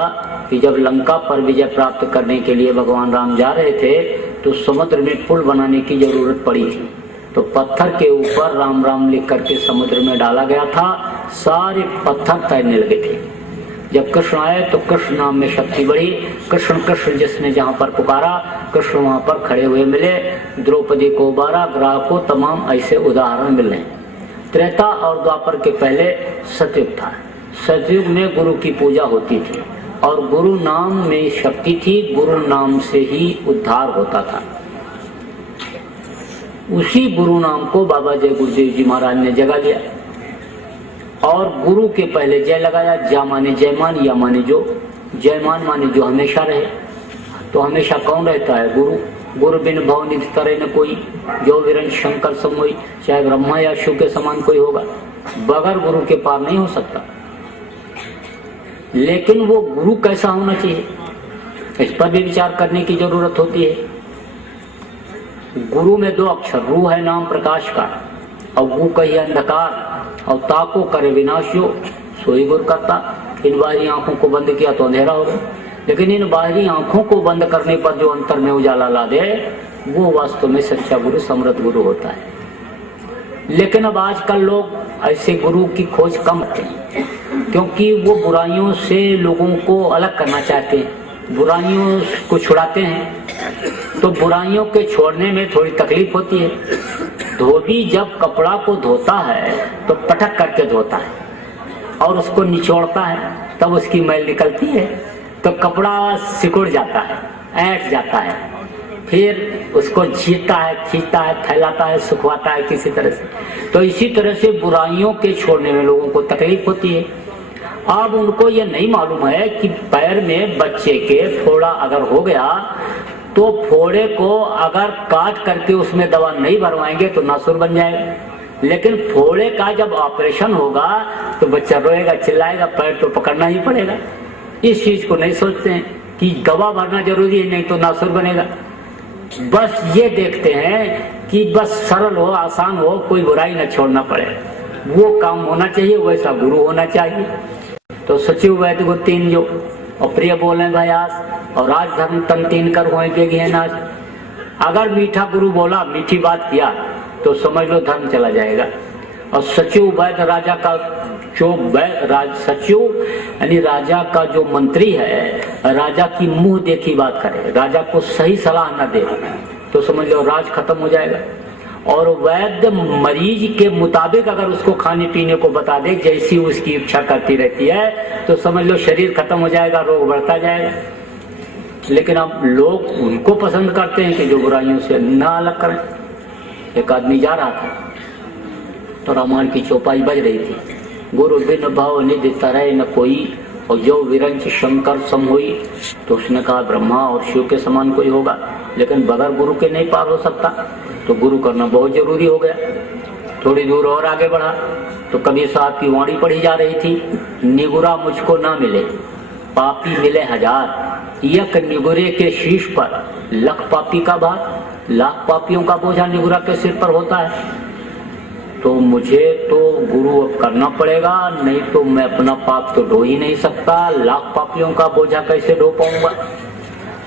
कि जब लंका पर विजय प्राप्त करने के लिए भगवान राम जा रहे थे तो समुद्र में पुल बनाने की जरूरत पड़ी थी। तो पत्थर के ऊपर राम राम लिख करके समुद्र में डाला गया था, सारे पत्थर तैरने लगे थे। जब कृष्ण आए तो कृष्ण नाम में शक्ति बढ़ी। कृष्ण कृष्ण जिसने जहाँ पर पुकारा कृष्ण वहाँ पर खड़े हुए मिले। द्रौपदी को उबारा, ग्राह को, तमाम ऐसे उदाहरण मिल रहे हैं। त्रेता और द्वापर के पहले सतयुग था। सतयुग में गुरु की पूजा होती थी और गुरु नाम में शक्ति थी, गुरु नाम से ही उद्धार होता था। उसी गुरु नाम को बाबा जय गुरुदेव जी महाराज ने जगा लिया और गुरु के पहले जय लगाया। जा माने जयमान, या माने जो, जयमान माने जो हमेशा रहे। तो हमेशा कौन रहता है? गुरु। गुरु बिन भव निधि तरे न कोई, जो वीरन शंकर समोई। चाहे ब्रह्मा या शिव के समान कोई होगा, बगैर गुरु के पार नहीं हो सकता। लेकिन वो गुरु कैसा होना चाहिए, इस पर भी विचार करने की जरूरत होती है। गुरु में 2 अक्षर, रू है नाम प्रकाश का और गु कही अंधकार और ताको करे विनाशियो सोई गुरु करता। इन बाहरी आंखों को बंद किया तो अंधेरा हो गया, लेकिन इन बाहरी आंखों को बंद करने पर जो अंतर में उजाला ला दे वो वास्तव में सच्चा गुरु, समृद्ध गुरु होता है। लेकिन अब आजकल लोग ऐसे गुरु की खोज कम करते हैं क्योंकि वो बुराइयों से लोगों को अलग करना चाहते हैं, बुराइयों को छुड़ाते हैं। तो बुराइयों के छोड़ने में थोड़ी तकलीफ होती है। धोबी जब कपड़ा को धोता है तो पटक करके धोता है और उसको निचोड़ता है, तब उसकी मैल निकलती है तो कपड़ा सिकुड़ जाता है, ऐंठ जाता है, फिर उसको झींचता है, खींचता है, फैलाता है, सुखवाता है किसी तरह से। तो इसी तरह से बुराइयों के छोड़ने में लोगों को तकलीफ होती है। अब उनको ये नहीं मालूम है कि पैर में बच्चे के फोड़ा अगर हो गया तो फोड़े को अगर काट करके उसमें दवा नहीं भरवाएंगे तो नासुर बन जाएगा, लेकिन फोड़े का जब ऑपरेशन होगा तो बच्चा रोएगा, चिल्लाएगा, पैर तो पकड़ना ही पड़ेगा। इस चीज को नहीं सोचते हैं कि दवा भरना जरूरी है, नहीं तो नासुर बनेगा। बस ये देखते हैं कि बस सरल हो, आसान हो, कोई बुराई न छोड़ना पड़े, वो काम होना चाहिए, वैसा गुरु होना चाहिए। तो सचिव वैद्य को 3 जो और प्रिय बोले भयास और राज धर्म तन 3 कर हुए के घे नाश। अगर मीठा गुरु बोला, मीठी बात किया तो समझ लो धर्म चला जाएगा। और सचिव वैद्य राजा का जो सचिव यानी राजा का जो मंत्री है, राजा की मुंह देखी बात करे, राजा को सही सलाह न दे तो समझ लो राज खत्म हो जाएगा। और वैद्य मरीज के मुताबिक अगर उसको खाने पीने को बता दे जैसी उसकी इच्छा करती रहती है तो समझ लो शरीर खत्म हो जाएगा, रोग बढ़ता जाएगा। लेकिन अब लोग उनको पसंद करते हैं कि जो बुराइयों से ना अलग करें। एक आदमी जा रहा था तो रामायण की चौपाई बज रही थी, गुरु बिन भाव निधि तरह न कोई, और जो विरंच शंकर सम हुई। तो उसने कहा ब्रह्मा और शिव के समान कोई होगा, लेकिन बगैर गुरु के नहीं पार हो सकता, तो गुरु करना बहुत जरूरी हो गया। थोड़ी दूर और आगे बढ़ा तो कबीर साहब की वाणी पढ़ी जा रही थी, निगुरा मुझको ना मिले पापी मिले हजार, यक निगुरे के शीश पर लख पापी का भार। लाख पापियों का बोझा निगुरा के सिर पर होता है, तो मुझे तो गुरु अब करना पड़ेगा, नहीं तो मैं अपना पाप तो ढो ही नहीं सकता, लाख पापियों का बोझा कैसे ढो पाऊंगा।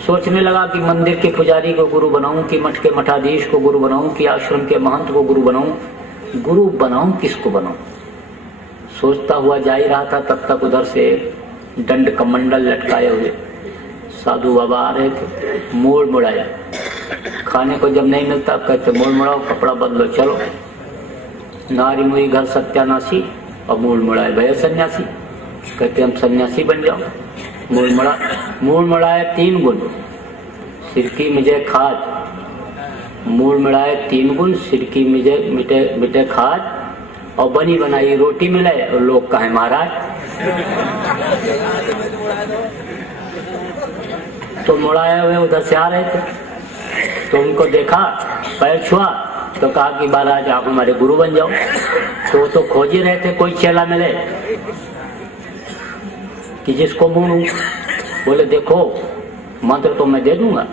सोचने लगा कि मंदिर के पुजारी को गुरु बनाऊं, कि मठ के मठाधीश को गुरु बनाऊं, कि आश्रम के महंत को गुरु बनाऊं। गुरु बनाऊं किसको बनाऊं, सोचता हुआ जा ही रहा था, तब तक उधर से दंड कमंडल लटकाए हुए साधु बाबा आ रहे थे। मोड़ मुड़ाया, खाने को जब नहीं मिलता कहते मोड़ मुड़ाओ, कपड़ा बदलो, चलो। नारी मुई घर सत्यानाशी, और मूल मुड़ाए भैया सन्यासी, कहते हम सन्यासी बन जाओ। मूल मुड़ाए 3 गुण, सिरकी मिजे खाद। मूल मुड़ाए 3 गुण, सिरकी मिजे मिटे खाद, और बनी बनाई रोटी मिले, और लोग कहे महाराज। तो मुड़ाए हुए उधर से आ रहे थे, तो उनको देखा, पैर छुआ, तो कहा कि महाराज आप हमारे गुरु बन जाओ। तो वो तो खोज ही रहे थे कोई चेला मिले कि जिसको मूड़ूं। बोले देखो मंत्र तो मैं दे दूंगा,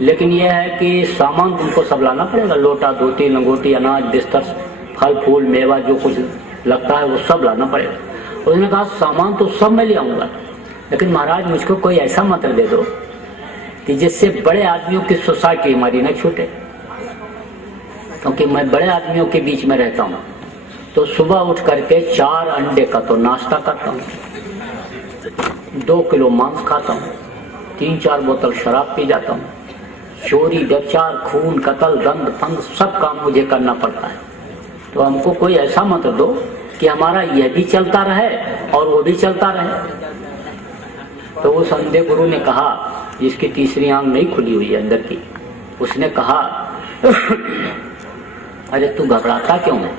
लेकिन यह है कि सामान तुमको सब लाना पड़ेगा, लोटा धोती लंगोटी अनाज बिस्तर फल फूल मेवा जो कुछ लगता है वो सब लाना पड़ेगा। उसने कहा सामान तो सब मैं ले आऊंगा, लेकिन महाराज मुझको कोई ऐसा मंत्र दे दो कि जिससे बड़े आदमियों की सोसाइटी हमारी न छूटे, क्योंकि मैं बड़े आदमियों के बीच में रहता हूँ। तो सुबह उठ करके 4 अंडे का तो नाश्ता करता हूँ, 2 किलो मांस खाता हूँ, 3-4 बोतल शराब पी जाता हूँ, चोरी व्यभिचार खून कत्ल दंड फंद सब काम मुझे करना पड़ता है। तो हमको कोई ऐसा मंत्र दो कि हमारा यह भी चलता रहे और वो भी चलता रहे। तो उस अंधे गुरु ने कहा, जिसकी तीसरी आंख नहीं खुली हुई है अंदर की, उसने कहा अरे तू घबराता क्यों है,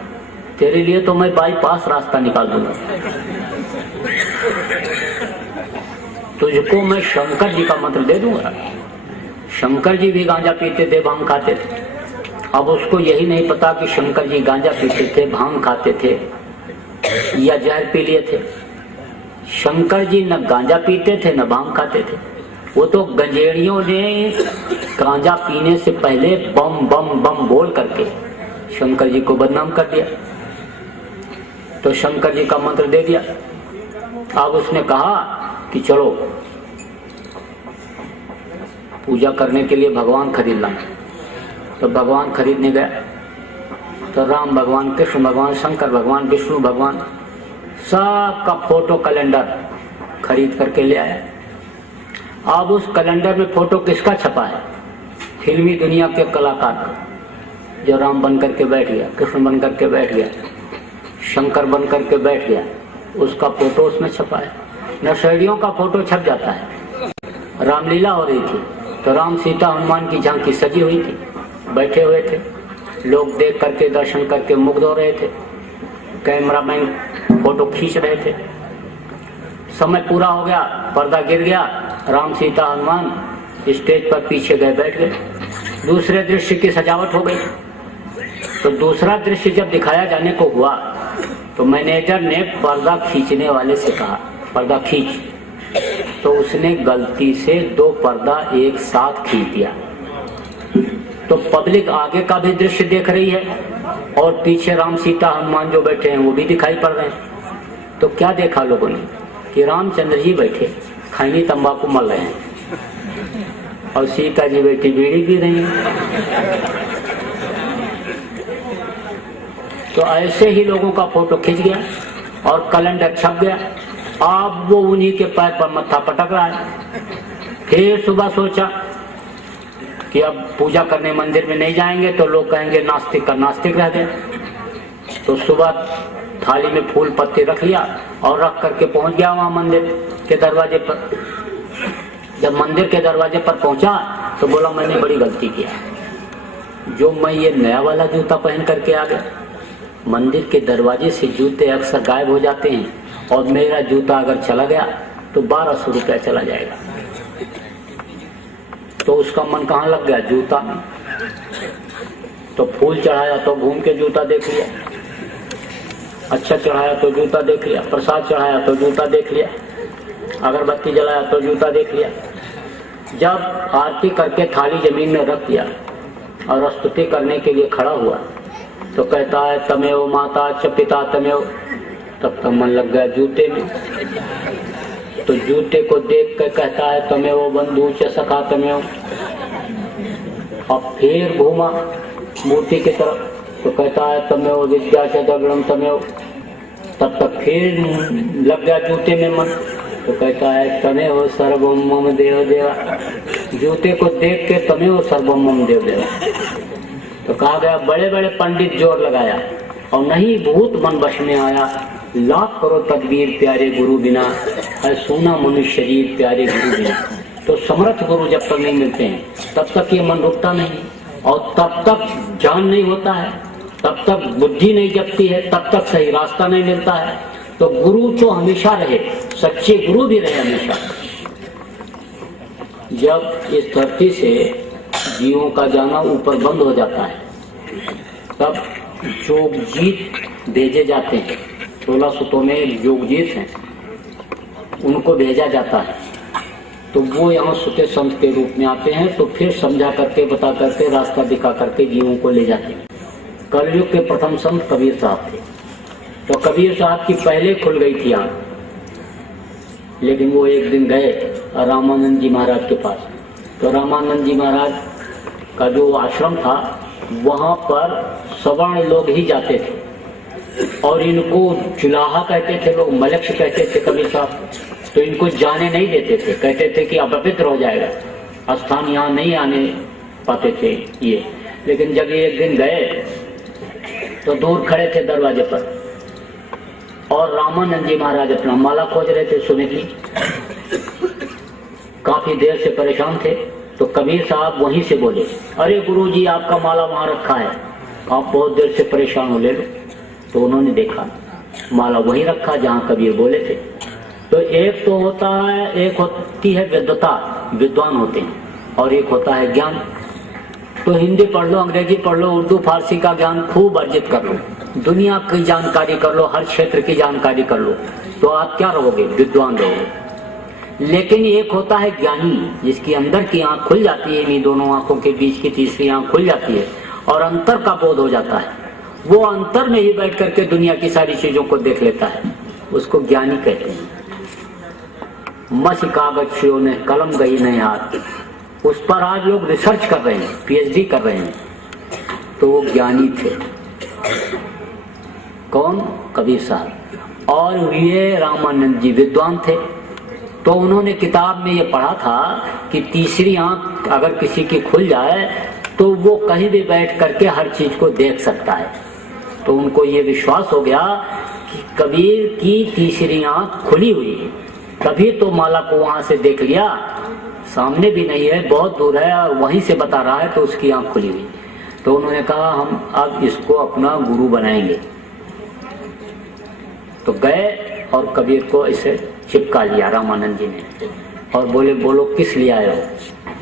तेरे लिए तो मैं बाईपास रास्ता निकाल दूंगा। तुझको मैं शंकर जी का मंत्र दे दूंगा। शंकर जी भी गांजा पीते थे, भांग खाते थे। अब उसको यही नहीं पता कि शंकर जी गांजा पीते थे, भांग खाते थे या जहर पी लिए थे। शंकर जी न गांजा पीते थे न भांग खाते थे, वो तो गंजेड़ियों ने गांजा पीने से पहले बम बम बम बोल करके शंकर जी को बदनाम कर दिया। तो शंकर जी का मंत्र दे दिया। अब उसने कहा कि चलो पूजा करने के लिए भगवान खरीद लाना। तो भगवान खरीदने गया, तो राम भगवान, कृष्ण भगवान, शंकर भगवान, विष्णु भगवान सबका फोटो कैलेंडर खरीद करके ले आया। अब उस कैलेंडर में फोटो किसका छपा है? फिल्मी दुनिया के कलाकार का, जो राम बन करके बैठ गया, कृष्ण बन करके बैठ गया, शंकर बन करके बैठ गया, उसका फोटो उसमें छपा है। नशेड़ियों का फोटो छप जाता है। रामलीला हो रही थी तो राम सीता हनुमान की झांकी सजी हुई थी, बैठे हुए थे, लोग देख करके दर्शन करके मुग्ध हो रहे थे, कैमरामैन फोटो खींच रहे थे। समय पूरा हो गया, पर्दा गिर गया, राम सीता हनुमान स्टेज पर पीछे गए बैठ गए। दूसरे दृश्य की सजावट हो गई। तो दूसरा दृश्य जब दिखाया जाने को हुआ तो मैनेजर ने पर्दा खींचने वाले से कहा पर्दा खींच। तो उसने गलती से 2 पर्दा एक साथ खींच दिया। तो पब्लिक आगे का भी दृश्य देख रही है और पीछे राम सीता हनुमान जो बैठे हैं वो भी दिखाई पड़ रहे हैं। तो क्या देखा लोगों ने कि रामचंद्र जी बैठे खैनी तंबाकू मल रहे हैं और सीता जी बैठी बीड़ी पी रही है। तो ऐसे ही लोगों का फोटो खिंच गया और कैलेंडर छप गया। अब वो उन्हीं के पैर पर मत्था पटक रहा है। फिर सुबह सोचा कि अब पूजा करने मंदिर में नहीं जाएंगे तो लोग कहेंगे नास्तिक का नास्तिक रह गए। तो सुबह थाली में फूल पत्ते रख लिया और रख करके पहुंच गया वहां मंदिर के दरवाजे पर। जब मंदिर के दरवाजे पर पहुंचा तो बोला मैंने बड़ी गलती किया, जो मैं ये नया वाला जूता पहन करके आ गया। मंदिर के दरवाजे से जूते अक्सर गायब हो जाते हैं और मेरा जूता अगर चला गया तो 1200 रुपया चला जाएगा। तो उसका मन कहाँ लग गया? जूता में। तो फूल चढ़ाया तो घूम के जूता देख लिया, अच्छा चढ़ाया तो जूता देख लिया, प्रसाद चढ़ाया तो जूता देख लिया, अगरबत्ती जलाया तो जूता देख लिया। जब आरती करके थाली जमीन में रख दिया और स्तुति करने के लिए खड़ा हुआ तो कहता है तमेव माता च पिता तमेव। तब तक मन लग गया जूते में। तो जूते को देख कर कहता है तमेव बंधु च सखा तमेव। अब फिर घूमा मूर्ति की तरफ तो कहता है तमेव विद्या च दगड़म तमेव। तब तक फिर लग गया जूते में मन तो कहता है तमेव सर्वम मम देव देवा। जूते को देख के तमेव सर्वम मम देव देवा। तो कहा गया बड़े बड़े पंडित जोर लगाया और नहीं भूत मन वश में आया। लाख करो तदबीर प्यारे गुरु बिना, है सोना मनुष्य शरीर प्यारे गुरु बिना। तो समर्थ गुरु जब तक नहीं मिलते हैं तब तक ये मन रुकता नहीं और तब तक ज्ञान नहीं होता है, तब तक बुद्धि नहीं जगती है, तब तक सही रास्ता नहीं मिलता है। तो गुरु तो हमेशा रहे, सच्चे गुरु भी रहे हमेशा। जब इस धरती से जीवों का जाना ऊपर बंद हो जाता है तब जोगजीत भेजे जाते हैं। 16 सुतों में जोगजीत हैं, उनको भेजा जाता है। तो वो यहाँ सुते संत के रूप में आते हैं तो फिर समझा करके बता करके रास्ता दिखा करके जीवों को ले जाते हैं। कलयुग के प्रथम संत कबीर साहब थे। तो कबीर साहब की पहले खुल गई थी आँख, लेकिन वो एक दिन गए रामानंद जी महाराज के पास। तो रामानंद जी महाराज का जो आश्रम था वहां पर सवर्ण लोग ही जाते थे और इनको चुलाहा कहते थे लोग, मलक्ष कहते थे कबीर साहब। तो इनको जाने नहीं देते थे, कहते थे कि अपवित्र हो जाएगा, स्थान यहाँ नहीं आने पाते थे ये। लेकिन जब ये एक दिन गए तो दूर खड़े थे दरवाजे पर और रामानंद जी महाराज अपना माला खोज रहे थे सुमिरली। काफी देर से परेशान थे तो कबीर साहब वहीं से बोले, अरे गुरुजी आपका माला वहां रखा है, आप बहुत देर से परेशान हो, ले लो। तो उन्होंने देखा माला वहीं रखा जहां कबीर बोले थे। तो एक तो होता है, एक होती है विद्वता, विद्वान होते हैं, और एक होता है ज्ञान। तो हिंदी पढ़ लो, अंग्रेजी पढ़ लो, उर्दू फारसी का ज्ञान खूब अर्जित कर लो, दुनिया की जानकारी कर लो, हर क्षेत्र की जानकारी कर लो, तो आप क्या रहोगे? विद्वान रहोगे। लेकिन एक होता है ज्ञानी, जिसकी अंदर की आंख खुल जाती है, इन्हीं दोनों आंखों के बीच की तीसरी आंख खुल जाती है और अंतर का बोध हो जाता है। वो अंतर में ही बैठ करके दुनिया की सारी चीजों को देख लेता है, उसको ज्ञानी कहते हैं। मसी कागज ने कलम गई नहीं हाथ, उस पर आज लोग रिसर्च कर रहे हैं, पीएचडी कर रहे हैं। तो वो ज्ञानी थे। कौन? कबीर साहब। और ये रामानंद जी विद्वान थे। तो उन्होंने किताब में ये पढ़ा था कि तीसरी आंख अगर किसी की खुल जाए तो वो कहीं भी बैठ करके हर चीज को देख सकता है। तो उनको ये विश्वास हो गया कि कबीर की तीसरी आंख खुली हुई है, तभी तो माला को वहां से देख लिया, सामने भी नहीं है, बहुत दूर है और वहीं से बता रहा है, तो उसकी आंख खुली हुई। तो उन्होंने कहा हम अब इसको अपना गुरु बनाएंगे। तो गए और कबीर को इसे चिपका लिया रामानंद जी ने और बोले बोलो किस लिए आए हो?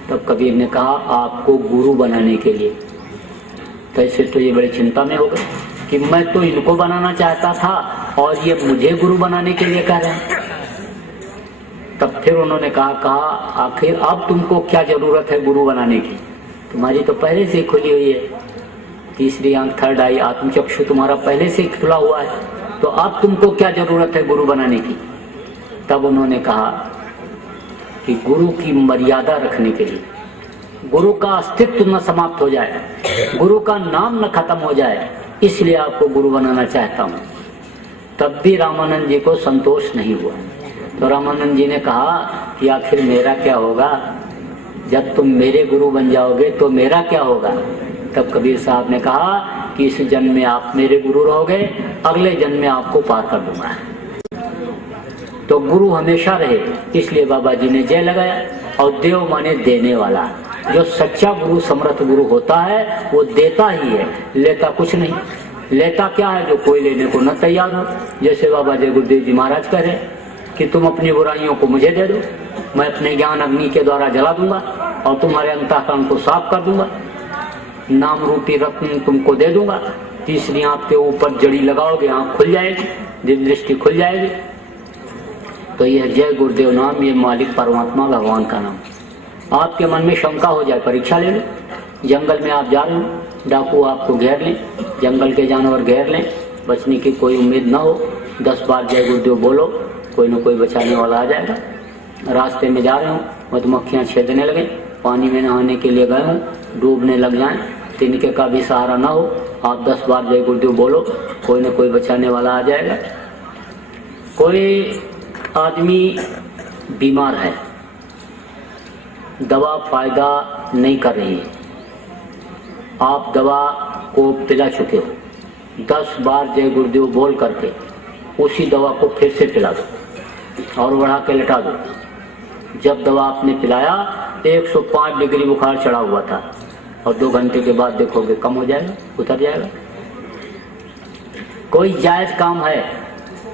तो कबीर ने कहा आपको गुरु बनाने के लिए। तो ऐसे तो ये बड़ी चिंता में हो गए कि मैं तो इनको बनाना चाहता था और ये मुझे गुरु बनाने के लिए कह रहे हैं। तब फिर उन्होंने कहा आखिर अब तुमको क्या जरूरत है गुरु बनाने की? तुम्हारी तो पहले से खुली हुई है, तीसरी आंख, थर्ड आई, आत्मचक्षु तुम्हारा पहले से खुला हुआ है, तो अब तुमको क्या जरूरत है गुरु बनाने की? तब उन्होंने कहा कि गुरु की मर्यादा रखने के लिए, गुरु का अस्तित्व न समाप्त हो जाए, गुरु का नाम न खत्म हो जाए, इसलिए आपको गुरु बनाना चाहता हूं। तब भी रामानंद जी को संतोष नहीं हुआ। तो रामानंद जी ने कहा कि आखिर मेरा क्या होगा जब तुम मेरे गुरु बन जाओगे तो मेरा क्या होगा। तब कबीर साहब ने कहा कि इस जन्म में आप मेरे गुरु रहोगे, अगले जन्म में आपको पार कर दूंगा। तो गुरु हमेशा रहे, इसलिए बाबा जी ने जय लगाया। और देव माने देने वाला। जो सच्चा गुरु समर्थ गुरु होता है वो देता ही है, लेता कुछ नहीं। लेता क्या है, जो कोई लेने को न तैयार हो। जैसे बाबा जय गुरुदेव जी महाराज कह रहे कि तुम अपनी बुराइयों को मुझे दे दो, मैं अपने ज्ञान अग्नि के द्वारा जला दूंगा और तुम्हारे अंतःकरण को साफ कर दूंगा, नाम रूपी रत्न तुमको दे दूंगा। तीसरी आंख के ऊपर जड़ी लगाओगे, आंख खुल जाएगी, दिव्य दृष्टि खुल जाएगी। तो यह जय गुरुदेव नाम, ये मालिक परमात्मा भगवान का नाम। आपके मन में शंका हो जाए, परीक्षा ले लो। जंगल में आप जा रहे हो, डाकू आपको घेर लें, जंगल के जानवर घेर लें, बचने की कोई उम्मीद ना हो। 10 बार जय गुरुदेव बोलो, कोई न कोई बचाने वाला आ जाएगा। रास्ते में जा रहे हो, मधुमक्खियां छेदने लगे, पानी में नहाने के लिए गए हो, डूबने लग जाएं, तिनके का भी सहारा ना हो, आप 10 बार जय गुरुदेव बोलो, कोई न कोई बचाने वाला आ जाएगा। कोई आदमी बीमार है, दवा फायदा नहीं कर रही है, आप दवा को पिला चुके हो, 10 बार जय गुरुदेव बोल करके उसी दवा को फिर से पिला दो और बढ़ा के लटा दो। जब दवा आपने पिलाया 105 डिग्री बुखार चढ़ा हुआ था और 2 घंटे के बाद देखोगे कम हो जाएगा, उतर जाएगा। कोई जायज काम है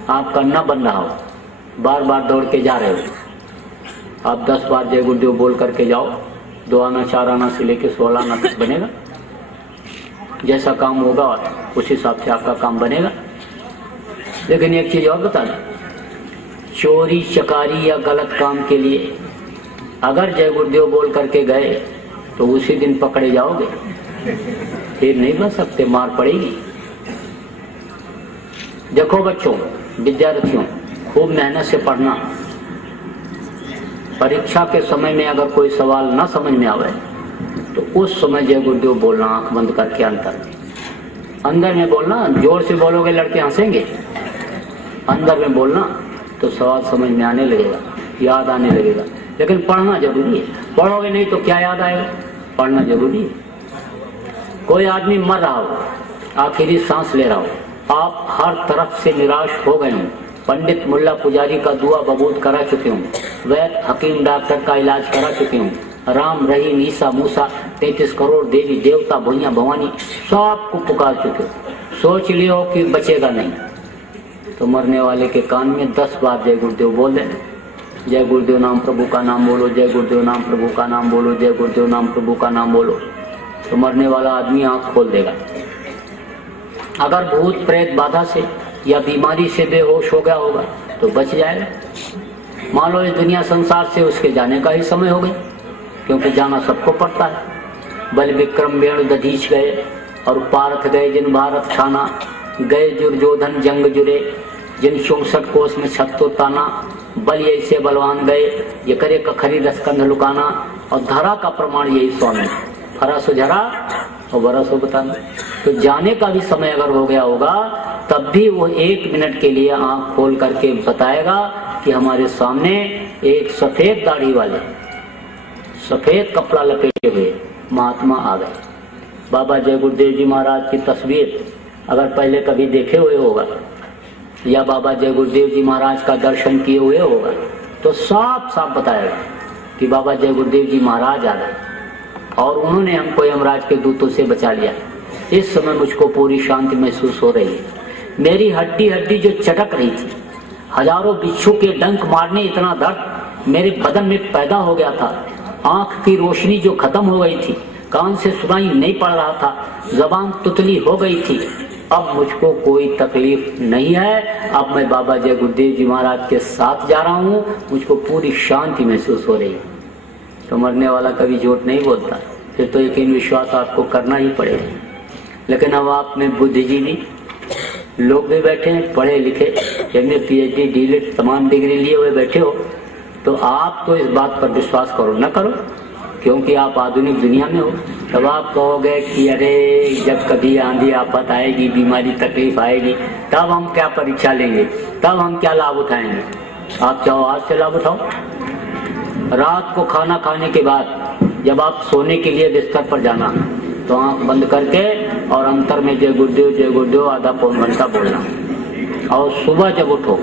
आपका न बन रहा हो, बार बार दौड़ के जा रहे हो, आप 10 बार जय गुरुदेव बोल करके जाओ, 2 आना 4 आना से लेके 16 आना तक बनेगा। जैसा काम होगा उस हिसाब से आपका काम बनेगा। लेकिन एक चीज और बता दें, चोरी चकारी या गलत काम के लिए अगर जय गुरुदेव बोल करके गए तो उसी दिन पकड़े जाओगे, फिर नहीं बच सकते, मार पड़ेगी। देखो बच्चों, विद्यार्थियों, खूब मेहनत से पढ़ना। परीक्षा के समय में अगर कोई सवाल ना समझ में आवे तो उस समय जय गुरुदेव बोलना, आंख बंद करके अंदर में बोलना। जोर से बोलोगे लड़के हंसेंगे, अंदर में बोलना तो सवाल समझ में आने लगेगा, याद आने लगेगा। लेकिन पढ़ना जरूरी है, पढ़ोगे नहीं तो क्या याद आएगा, पढ़ना जरूरी है। कोई आदमी मर रहा हो, आखिरी सांस ले रहा हो, आप हर तरफ से निराश हो गए हो, पंडित मुल्ला पुजारी का दुआ बबूद करा चुके हूँ, वैद्य हकीम डॉक्टर का इलाज करा चुके हूँ, राम रहीम ईसा मूसा 33 करोड़ देवी देवता भैया भवानी सबको पुकार चुके हो, सोच लियो कि बचेगा नहीं, तो मरने वाले के कान में 10 बार जय गुरुदेव बोल देना। जय गुरुदेव नाम प्रभु का नाम बोलो, जय गुरुदेव नाम प्रभु का नाम बोलो, जय गुरुदेव नाम प्रभु का नाम बोलो, तो मरने वाला आदमी आंख खोल देगा। अगर भूत प्रेत बाधा से या बीमारी से बेहोश हो गया होगा तो बच जाएगा। मान लो इस दुनिया संसार से उसके जाने का ही समय हो गया, क्योंकि जाना सबको पड़ता है। बल विक्रम वेणु दधीच गए और पारथ गए जिन भारत छाना, गए दुर्योधन जंग जुरे जिन 64 कोस में छत्तो ताना, बल ऐसे बलवान गए ये करे कखरी रसकंध लुकाना। और धरा का प्रमाण यही स्वामी, फरा सुझरा और बरस हो बताना। तो जाने का भी समय अगर हो गया होगा तब भी वो 1 मिनट के लिए आंख खोल करके बताएगा कि हमारे सामने एक सफेद दाढ़ी वाले, सफेद कपड़ा लपेटे हुए महात्मा आ गए। बाबा जय गुरुदेव जी महाराज की तस्वीर अगर पहले कभी देखे हुए होगा या बाबा जय गुरुदेव जी महाराज का दर्शन किए हुए होगा तो साफ साफ बताएगा कि बाबा जय गुरुदेव जी महाराज आ गए और उन्होंने हमको यमराज के दूतों से बचा लिया। इस समय मुझको पूरी शांति महसूस हो रही है। मेरी हड्डी हड्डी जो चटक रही थी, हजारों बिच्छू के डंक मारने इतना दर्द मेरे बदन में पैदा हो गया था, आंख की रोशनी जो खत्म हो गई थी, कान से सुनाई नहीं पड़ रहा था, जबान तुतली हो गई थी, अब मुझको कोई तकलीफ नहीं है। अब मैं बाबा जय गुरुदेव जी महाराज के साथ जा रहा हूँ, मुझको पूरी शांति महसूस हो रही है। तो मरने वाला कभी झूठ नहीं बोलता, फिर तो यकीन विश्वास आपको करना ही पड़ेगा। लेकिन अब आप में बुद्धिजीवी लोग भी बैठे हैं, पढ़े लिखे, जिनमें PhD डीलिट तमाम डिग्री लिए हुए बैठे हो, तो आप तो इस बात पर विश्वास करो न करो, क्योंकि आप आधुनिक दुनिया में हो। तब आप कहोगे कि अरे जब कभी आंधी आफत आएगी, बीमारी तकलीफ आएगी, तब हम क्या परीक्षा लेंगे, तब हम क्या लाभ उठाएंगे। आप चाहो आज से लाभ उठाओ। रात को खाना खाने के बाद जब आप सोने के लिए बिस्तर पर जाना तो आंख बंद करके और अंतर में जय गुरुदेव आधा पौन घंटा बोलना, और सुबह जब उठो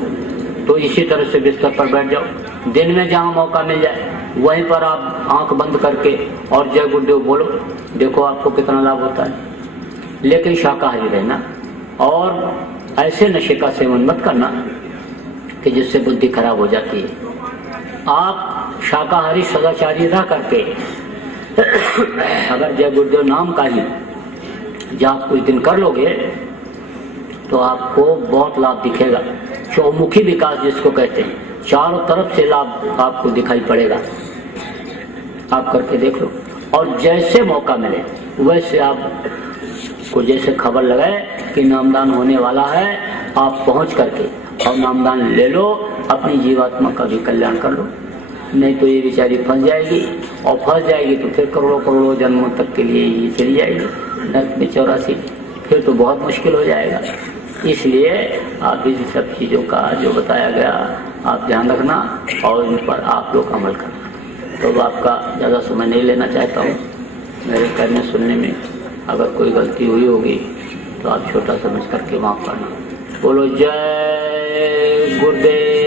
तो इसी तरह से बिस्तर पर बैठ जाओ। दिन में जहाँ मौका मिल जाए वहीं पर आप आंख बंद करके और जय गुरुदेव बोलो, देखो आपको कितना लाभ होता है। लेकिन शाकाहारी रहना और ऐसे नशे का सेवन मत करना कि जिससे बुद्धि खराब हो जाती है। आप शाकाहारी सदाचारी रह करके अगर जय गुरुदेव नाम का ही जाप कुछ दिन कर लोगे तो आपको बहुत लाभ दिखेगा। चौमुखी विकास जिसको कहते हैं, चारों तरफ से लाभ आपको दिखाई पड़ेगा। आप करके देख लो, और जैसे मौका मिले वैसे आप को जैसे खबर लगाए कि नामदान होने वाला है, आप पहुंच करके और नामदान ले लो, अपनी जीवात्मा का भी कल्याण कर लो। नहीं तो ये बेचारी फंस जाएगी, और फंस जाएगी तो फिर करोड़ों करोड़ों जन्मों तक के लिए ये चली जाएगी नर्क में 84, फिर तो बहुत मुश्किल हो जाएगा। इसलिए आप इस सब चीज़ों का जो बताया गया आप ध्यान रखना और इन पर आप लोग अमल करना। तो आपका ज़्यादा समय नहीं लेना चाहता हूँ। मेरे कहने सुनने में अगर कोई गलती हुई होगी तो आप छोटा समझ करके माफ़ करना। बोलो जय गुरुदेव।